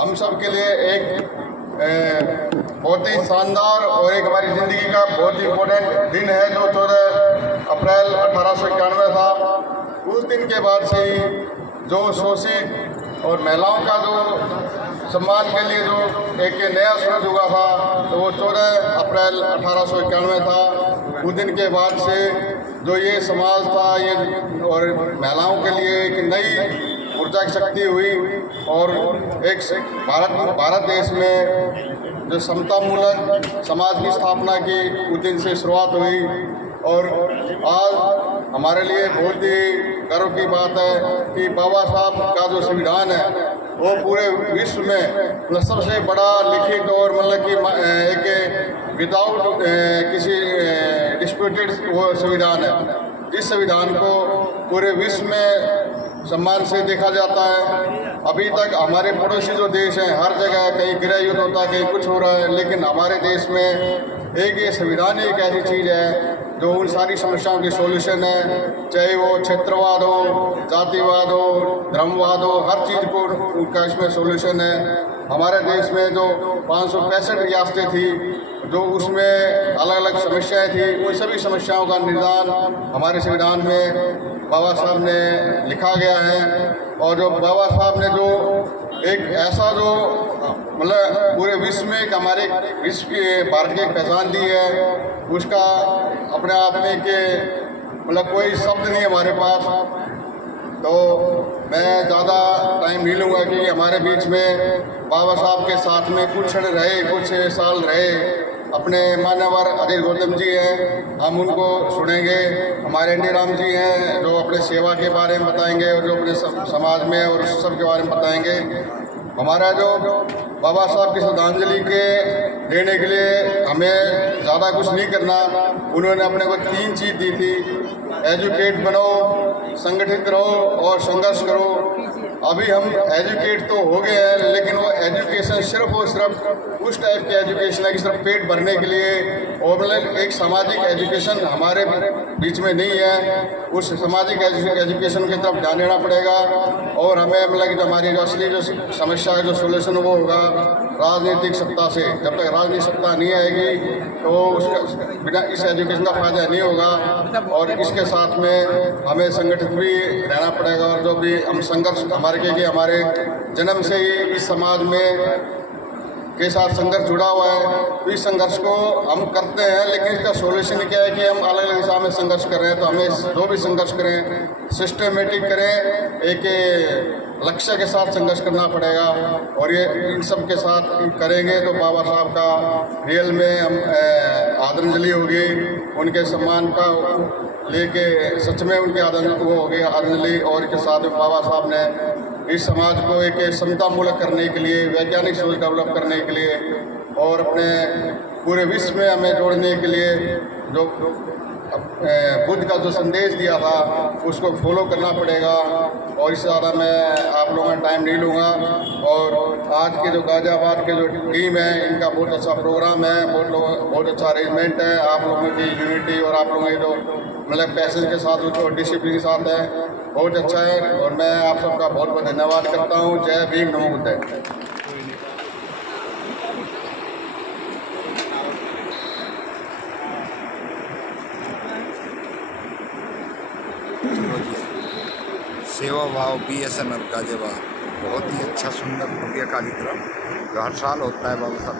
हम सब के लिए एक बहुत ही शानदार और एक हमारी ज़िंदगी का बहुत ही इम्पोर्टेंट दिन है, जो 14 अप्रैल 1891 था। उस दिन के बाद से ही जो शोषित और महिलाओं का जो सम्मान के लिए जो एक नया सूरज उगा था तो वो 14 अप्रैल 1891 था। उस दिन के बाद से जो ये समाज था ये और महिलाओं के लिए एक नई ऊर्जा की शक्ति हुई और एक भारत देश में जो समतामूलक समाज की स्थापना की उस दिन से शुरुआत हुई। और आज हमारे लिए बहुत ही गर्व की बात है कि बाबा साहब का जो संविधान है वो पूरे विश्व में सबसे बड़ा लिखित और मतलब कि एक विदाउट किसी डिस्प्यूटेड वो संविधान है। इस संविधान को पूरे विश्व में सम्मान से देखा जाता है। अभी तक हमारे पड़ोसी जो देश हैं हर जगह कहीं गृह युद्ध होता है, कहीं कुछ हो रहा है, लेकिन हमारे देश में एक ये संविधान एक ऐसी चीज़ है जो उन सारी समस्याओं की सॉल्यूशन है, चाहे वो क्षेत्रवाद हो, जातिवाद हो, धर्मवाद हो, हर चीज़ को उनका इसमें सॉल्यूशन है। हमारे देश में जो 565 रियासतें थी जो उसमें अलग अलग समस्याएं थी, उन सभी समस्याओं का निदान हमारे संविधान में बाबा साहब ने लिखा गया है। और जो बाबा साहब ने जो एक ऐसा जो मतलब पूरे विश्व में एक हमारे विश्व के भारत की एक पहचान दी है, उसका अपने आप में के मतलब कोई शब्द नहीं हमारे पास। तो मैं ज़्यादा टाइम नहीं लूँगा कि हमारे बीच में बाबा साहब के साथ में कुछ क्षण रहे, कुछ साल रहे अपने मान्यवर अजय गौतम जी हैं, हम उनको सुनेंगे। हमारे एन डी राम जी हैं जो अपने सेवा के बारे में बताएंगे और जो अपने समाज में और सब के बारे में बताएंगे। हमारा जो बाबा साहब की श्रद्धांजलि के देने के लिए हमें ज़्यादा कुछ नहीं करना, उन्होंने अपने को 3 चीज़ दी थी, एजुकेट बनो, संगठित रहो और संघर्ष करो। अभी हम एजुकेट तो हो गए हैं, लेकिन वो एजुकेशन सिर्फ और सिर्फ उस टाइप की एजुकेशन है कि सिर्फ पेट भरने के लिए और मतलब एक सामाजिक एजुकेशन हमारे बीच में नहीं है। उस सामाजिक एजुकेशन की तरफ ध्यान देना पड़ेगा और हमें मतलब कि हमारी जो असली जो समस्या है जो सोल्यूशन वो होगा राजनीतिक सत्ता से। जब तक राजनीतिक सत्ता नहीं आएगी तो उसका बिना इस एजुकेशन का फायदा नहीं होगा। और इसके साथ में हमें संगठित भी रहना पड़ेगा और जो भी हम संघर्ष हमारे जन्म से ही इस समाज में के साथ संघर्ष जुड़ा हुआ है, तो इस संघर्ष को हम करते हैं। लेकिन इसका सॉल्यूशन क्या है कि हम अलग अलग दिशा में संघर्ष कर रहे हैं, तो हमें जो भी संघर्ष करें सिस्टमेटिक करें, एक लक्ष्य के साथ संघर्ष करना पड़ेगा। और ये इन सब के साथ करेंगे तो बाबा साहब का रियल में हम आदरांजलि होगी, उनके सम्मान का लेके सच में उनकी वो हो गई आदरांजलि। और इसके साथ में बाबा साहब ने इस समाज को एक समतामूलक करने के लिए, वैज्ञानिक सोच डेवलप करने के लिए और अपने पूरे विश्व में हमें जोड़ने के लिए जो बुद्ध का जो संदेश दिया था उसको फॉलो करना पड़ेगा। और इससे ज़्यादा मैं आप लोगों का टाइम नहीं लूँगा। और आज के जो गाजियाबाद के जो टीम है इनका बहुत अच्छा प्रोग्राम है, बहुत अच्छा अरेंजमेंट है। आप लोगों की यूनिटी और आप लोगों की जो मतलब पैसेज के साथ जो डिसिप्लिन के साथ है बहुत अच्छा है। और मैं आप सबका बहुत बहुत धन्यवाद करता हूँ। जय भीम, नमो बुद्धाय। सेवा भाव BSNL गाजियाबाद बहुत ही अच्छा सुंदर भव्य कार्यक्रम जो हर साल होता है बाबा साहब